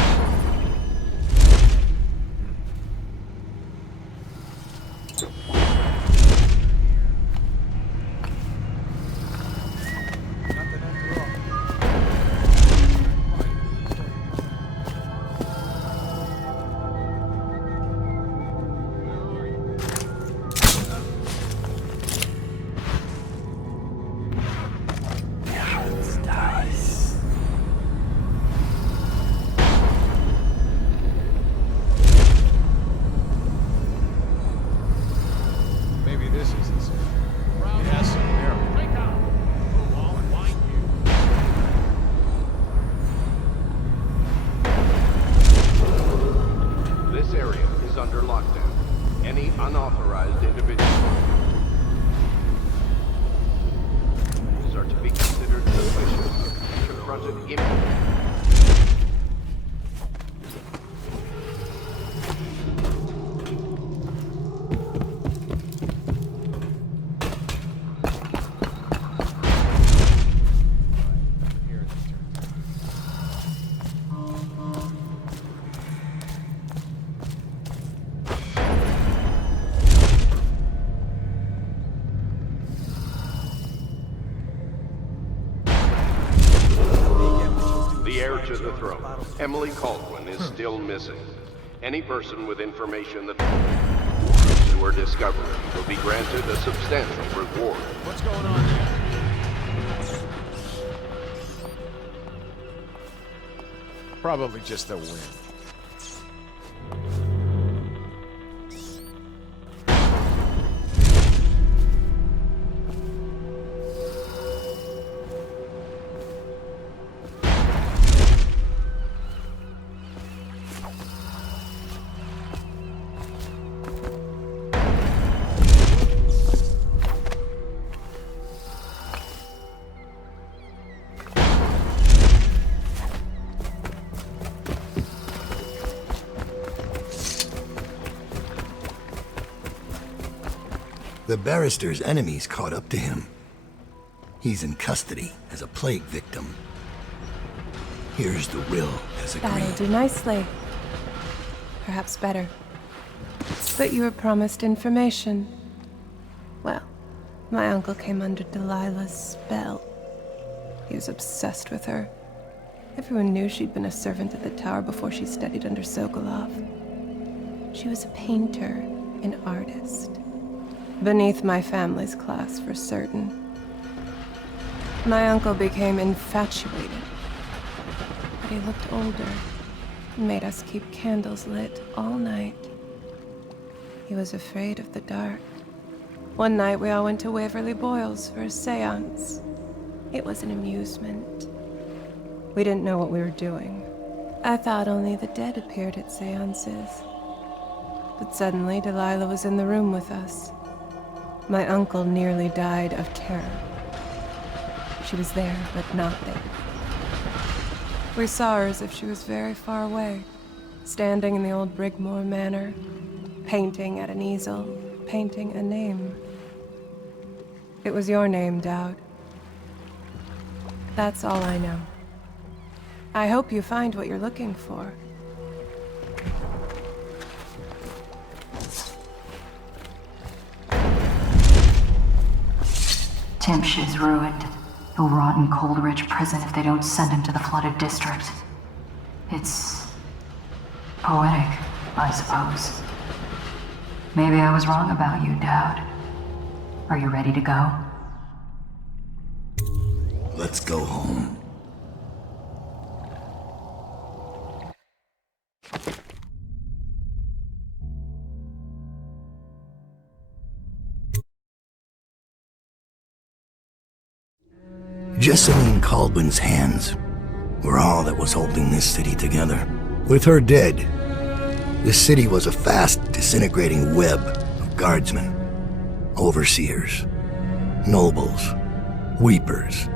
To the throne. Emily Caldwin is still missing. Any person with information that who are discovered will be granted a substantial reward. What's going on here? Probably just the wind. The barrister's enemies caught up to him. He's in custody as a plague victim. Here's the will as agreed. That'll do nicely. Perhaps better. But you were promised information. Well, my uncle came under Delilah's spell. He was obsessed with her. Everyone knew she'd been a servant at the tower before she studied under Sokolov. She was a painter, an artist. Beneath my family's class, for certain. My uncle became infatuated. But he looked older. And made us keep candles lit all night. He was afraid of the dark. One night we all went to Waverly Boyle's for a seance. It was an amusement. We didn't know what we were doing. I thought only the dead appeared at seances. But suddenly Delilah was in the room with us. My uncle nearly died of terror. She was there, but not there. We saw her as if she was very far away, standing in the old Brigmore Manor, painting at an easel, painting a name. It was your name, Dowd. That's all I know. I hope you find what you're looking for. Timsh is ruined. He'll rot in Coldridge prison if they don't send him to the flooded district. It's poetic, I suppose. Maybe I was wrong about you, Dowd. Are you ready to go? Let's go home. Jessamine Caldwell's hands were all that was holding this city together. With her dead, this city was a fast disintegrating web of guardsmen, overseers, nobles, weepers.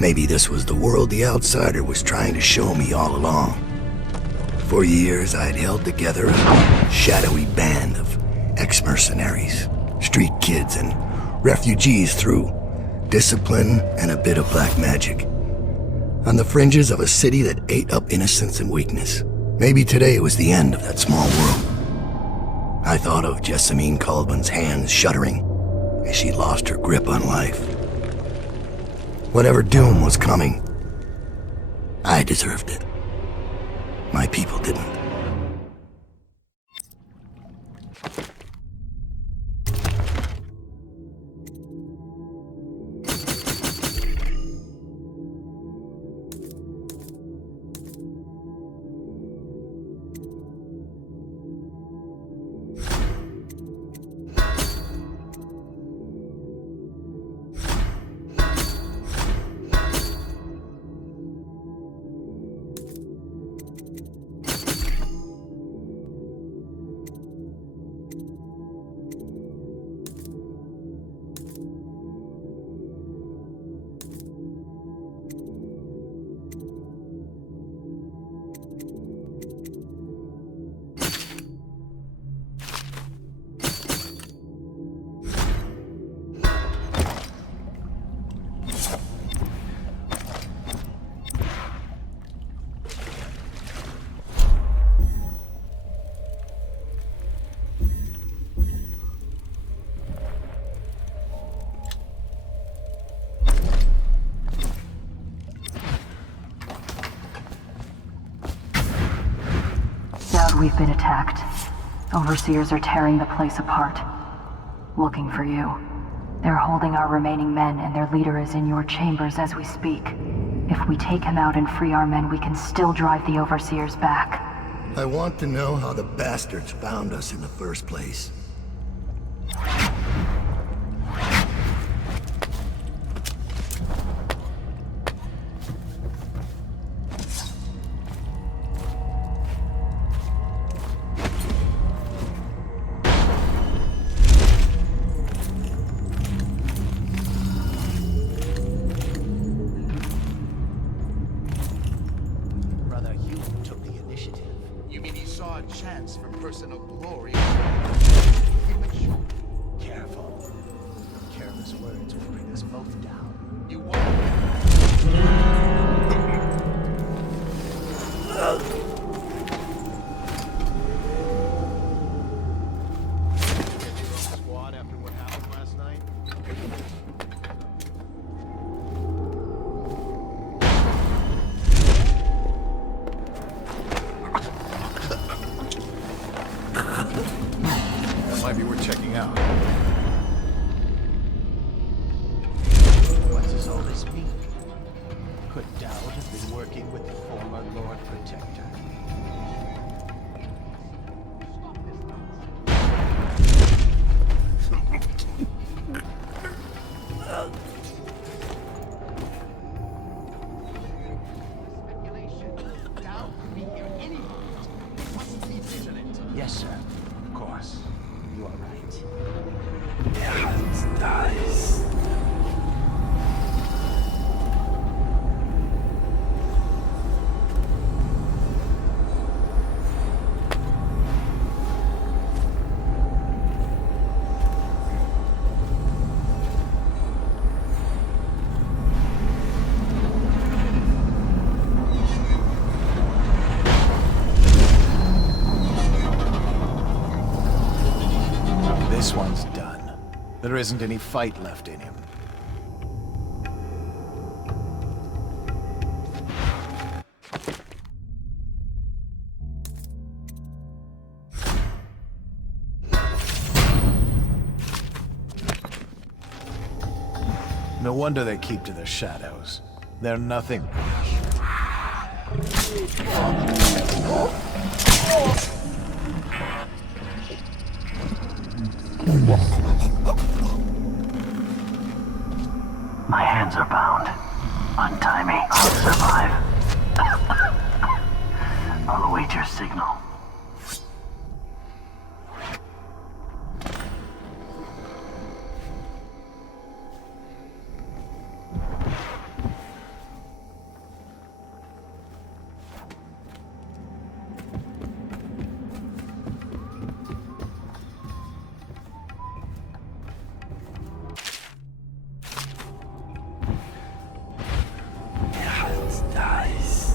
Maybe this was the world the outsider was trying to show me all along. For years, I'd held together a shadowy band of ex-mercenaries, street kids, and refugees through discipline and a bit of black magic. On the fringes of a city that ate up innocence and weakness. Maybe today was the end of that small world. I thought of Jessamine Caldwell's hands shuddering as she lost her grip on life. Whatever doom was coming, I deserved it. My people didn't. We've been attacked. Overseers are tearing the place apart. Looking for you. They're holding our remaining men, and their leader is in your chambers as we speak. If we take him out and free our men, we can still drive the Overseers back. I want to know how the bastards found us in the first place. Chance for personal glory. Careful. Might be worth checking out. What does all this mean? Could Дауда have been working with the former Lord Protector? Yes, sir. Of course. You are right. Nice. This one's done. There isn't any fight left in him. No wonder they keep to the shadows. They're nothing. My hands are bound. Untie me. I'll survive. I'll await your signal. Nice.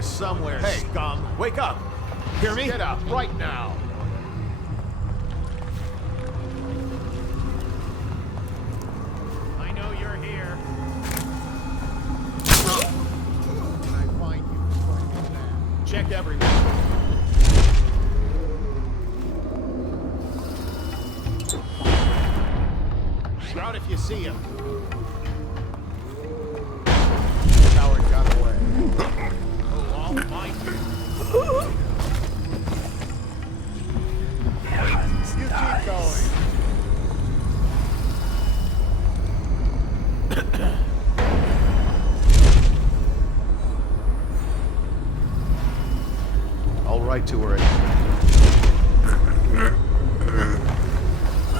Somewhere, hey, scum. Wake up! Hear me? Get up right now! Check everywhere. Shout if you see him. Coward got away. Oh, almighty. You keep going. I'll write to her.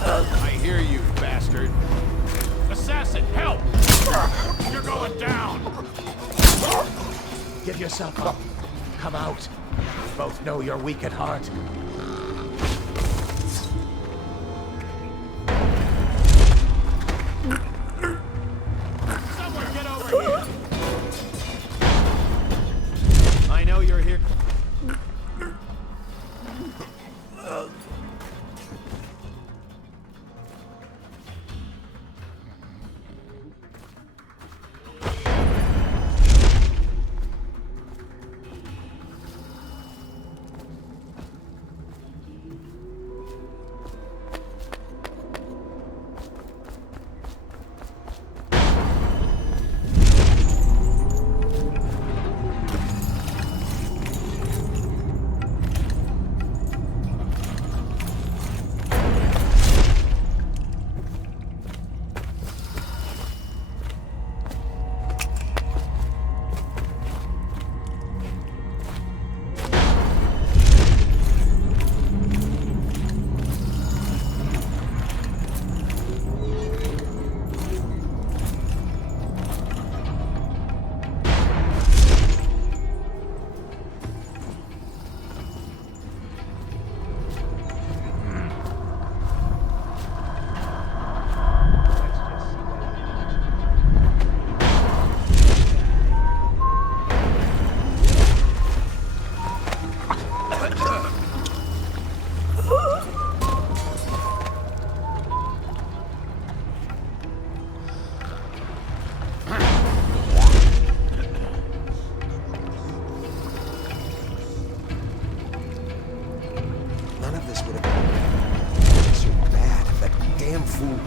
I hear you, bastard. Assassin, help! You're going down! Give yourself up. Come out. We both know you're weak at heart. Someone get over here! I know you're here.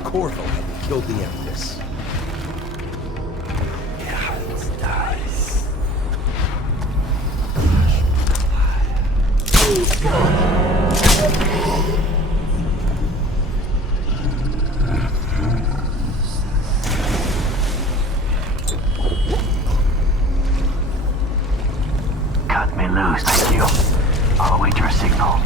Corvo had killed the Empress. Cut me loose, thank you. I'll await your signal.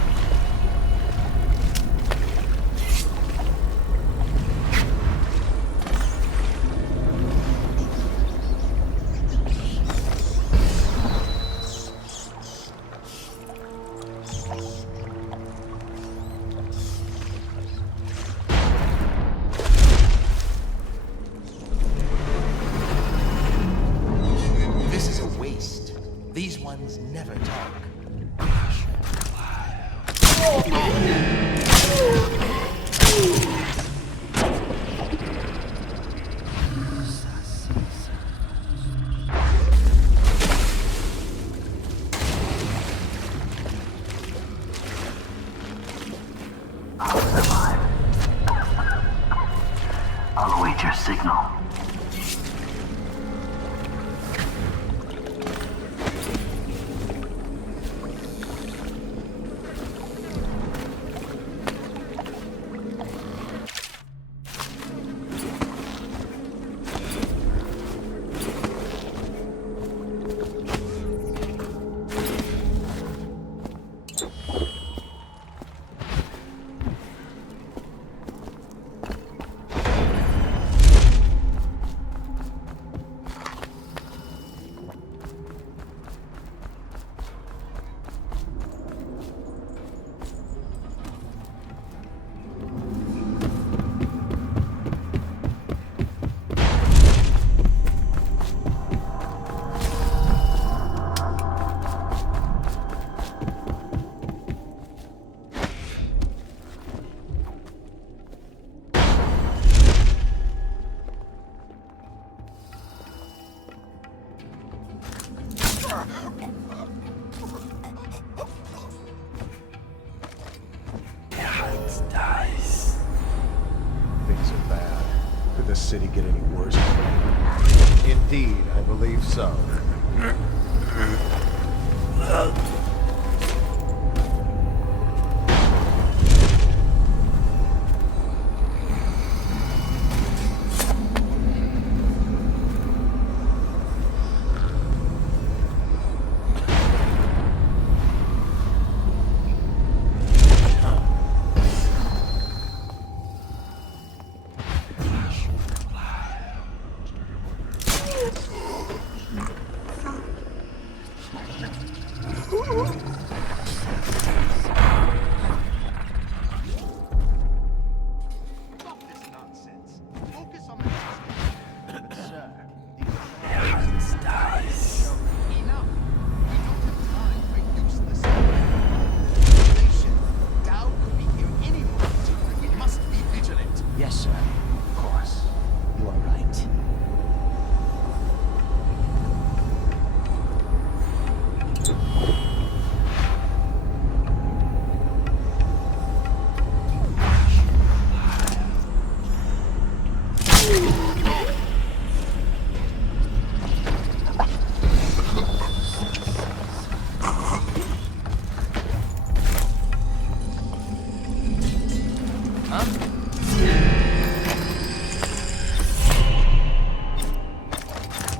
I'll await your signal. city get any worse? Indeed, I believe so.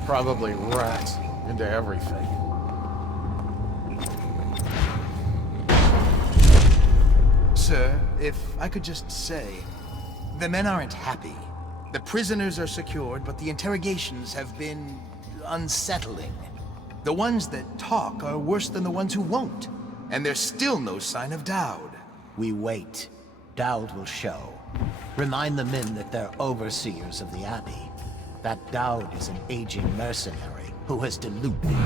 Probably rats into everything. Sir, if I could just say, the men aren't happy. The prisoners are secured, but the interrogations have been unsettling. The ones that talk are worse than the ones who won't. And there's still no sign of Dowd. We wait. Dowd will show. Remind the men that they're overseers of the Abbey. That Dowd is an aging mercenary who has deluded.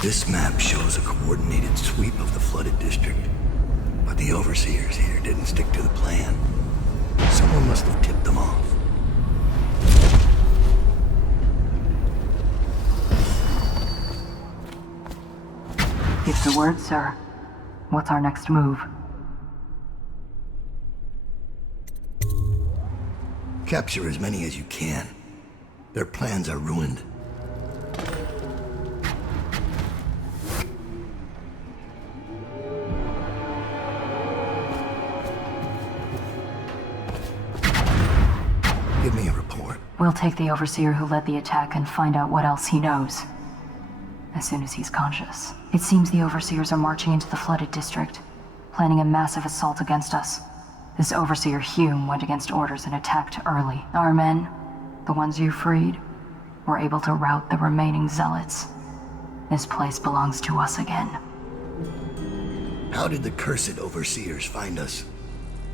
This map shows a coordinated sweep of the flooded district, but the overseers here didn't stick to the plan. Someone must have tipped them off. Give the word, sir. What's our next move? Capture as many as you can. Their plans are ruined. Give me a report. We'll take the overseer who led the attack and find out what else he knows. as soon as he's conscious. It seems the Overseers are marching into the flooded district, planning a massive assault against us. This Overseer Hume went against orders and attacked early. Our men, the ones you freed, were able to rout the remaining zealots. This place belongs to us again. How did the cursed Overseers find us?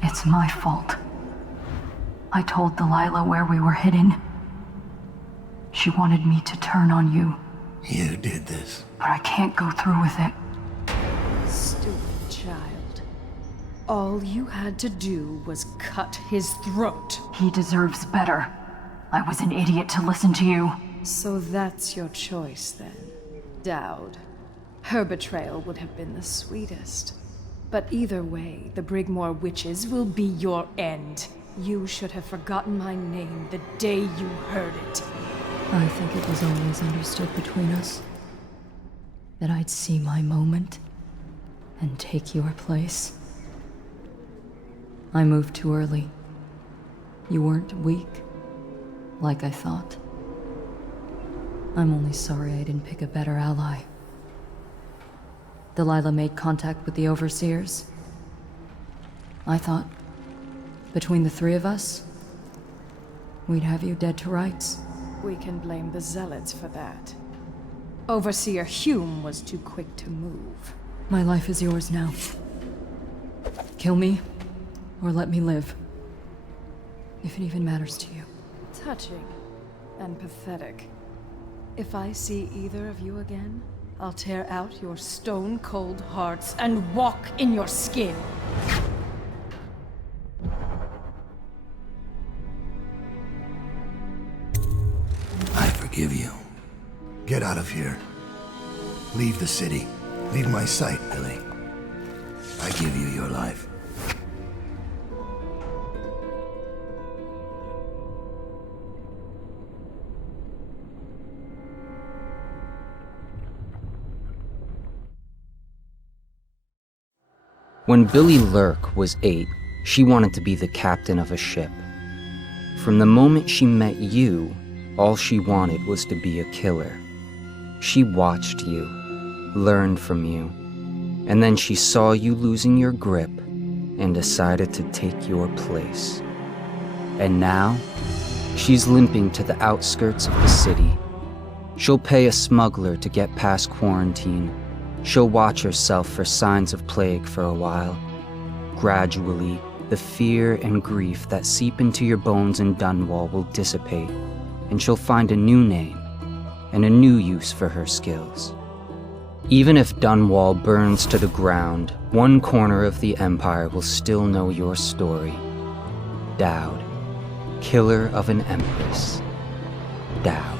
It's my fault. I told Delilah where we were hidden. She wanted me to turn on you. You did this. But I can't go through with it. Stupid child. All you had to do was cut his throat. He deserves better. I was an idiot to listen to you. So that's your choice, then. Dowd. Her betrayal would have been the sweetest. But either way, the Brigmore witches will be your end. You should have forgotten my name the day you heard it. I think it was always understood between us that I'd see my moment and take your place. I moved too early. You weren't weak, like I thought. I'm only sorry I didn't pick a better ally. Delilah made contact with the Overseers. I thought, between the three of us, we'd have you dead to rights. We can blame the Zealots for that. Overseer Hume was too quick to move. My life is yours now. Kill me, or let me live. If it even matters to you. Touching and pathetic. If I see either of you again, I'll tear out your stone-cold hearts and walk in your skin. I forgive you. Get out of here. Leave the city. Leave my sight, Billy. I give you your life. When Billy Lurk was 8, she wanted to be the captain of a ship. From the moment she met you, all she wanted was to be a killer. She watched you, learned from you, and then she saw you losing your grip and decided to take your place. And now, she's limping to the outskirts of the city. She'll pay a smuggler to get past quarantine. She'll watch herself for signs of plague for a while. Gradually, the fear and grief that seep into your bones in Dunwall will dissipate, and she'll find a new name and a new use for her skills. Even if Dunwall burns to the ground, one corner of the Empire will still know your story. Dowd, killer of an empress. Dowd,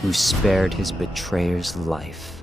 who spared his betrayer's life.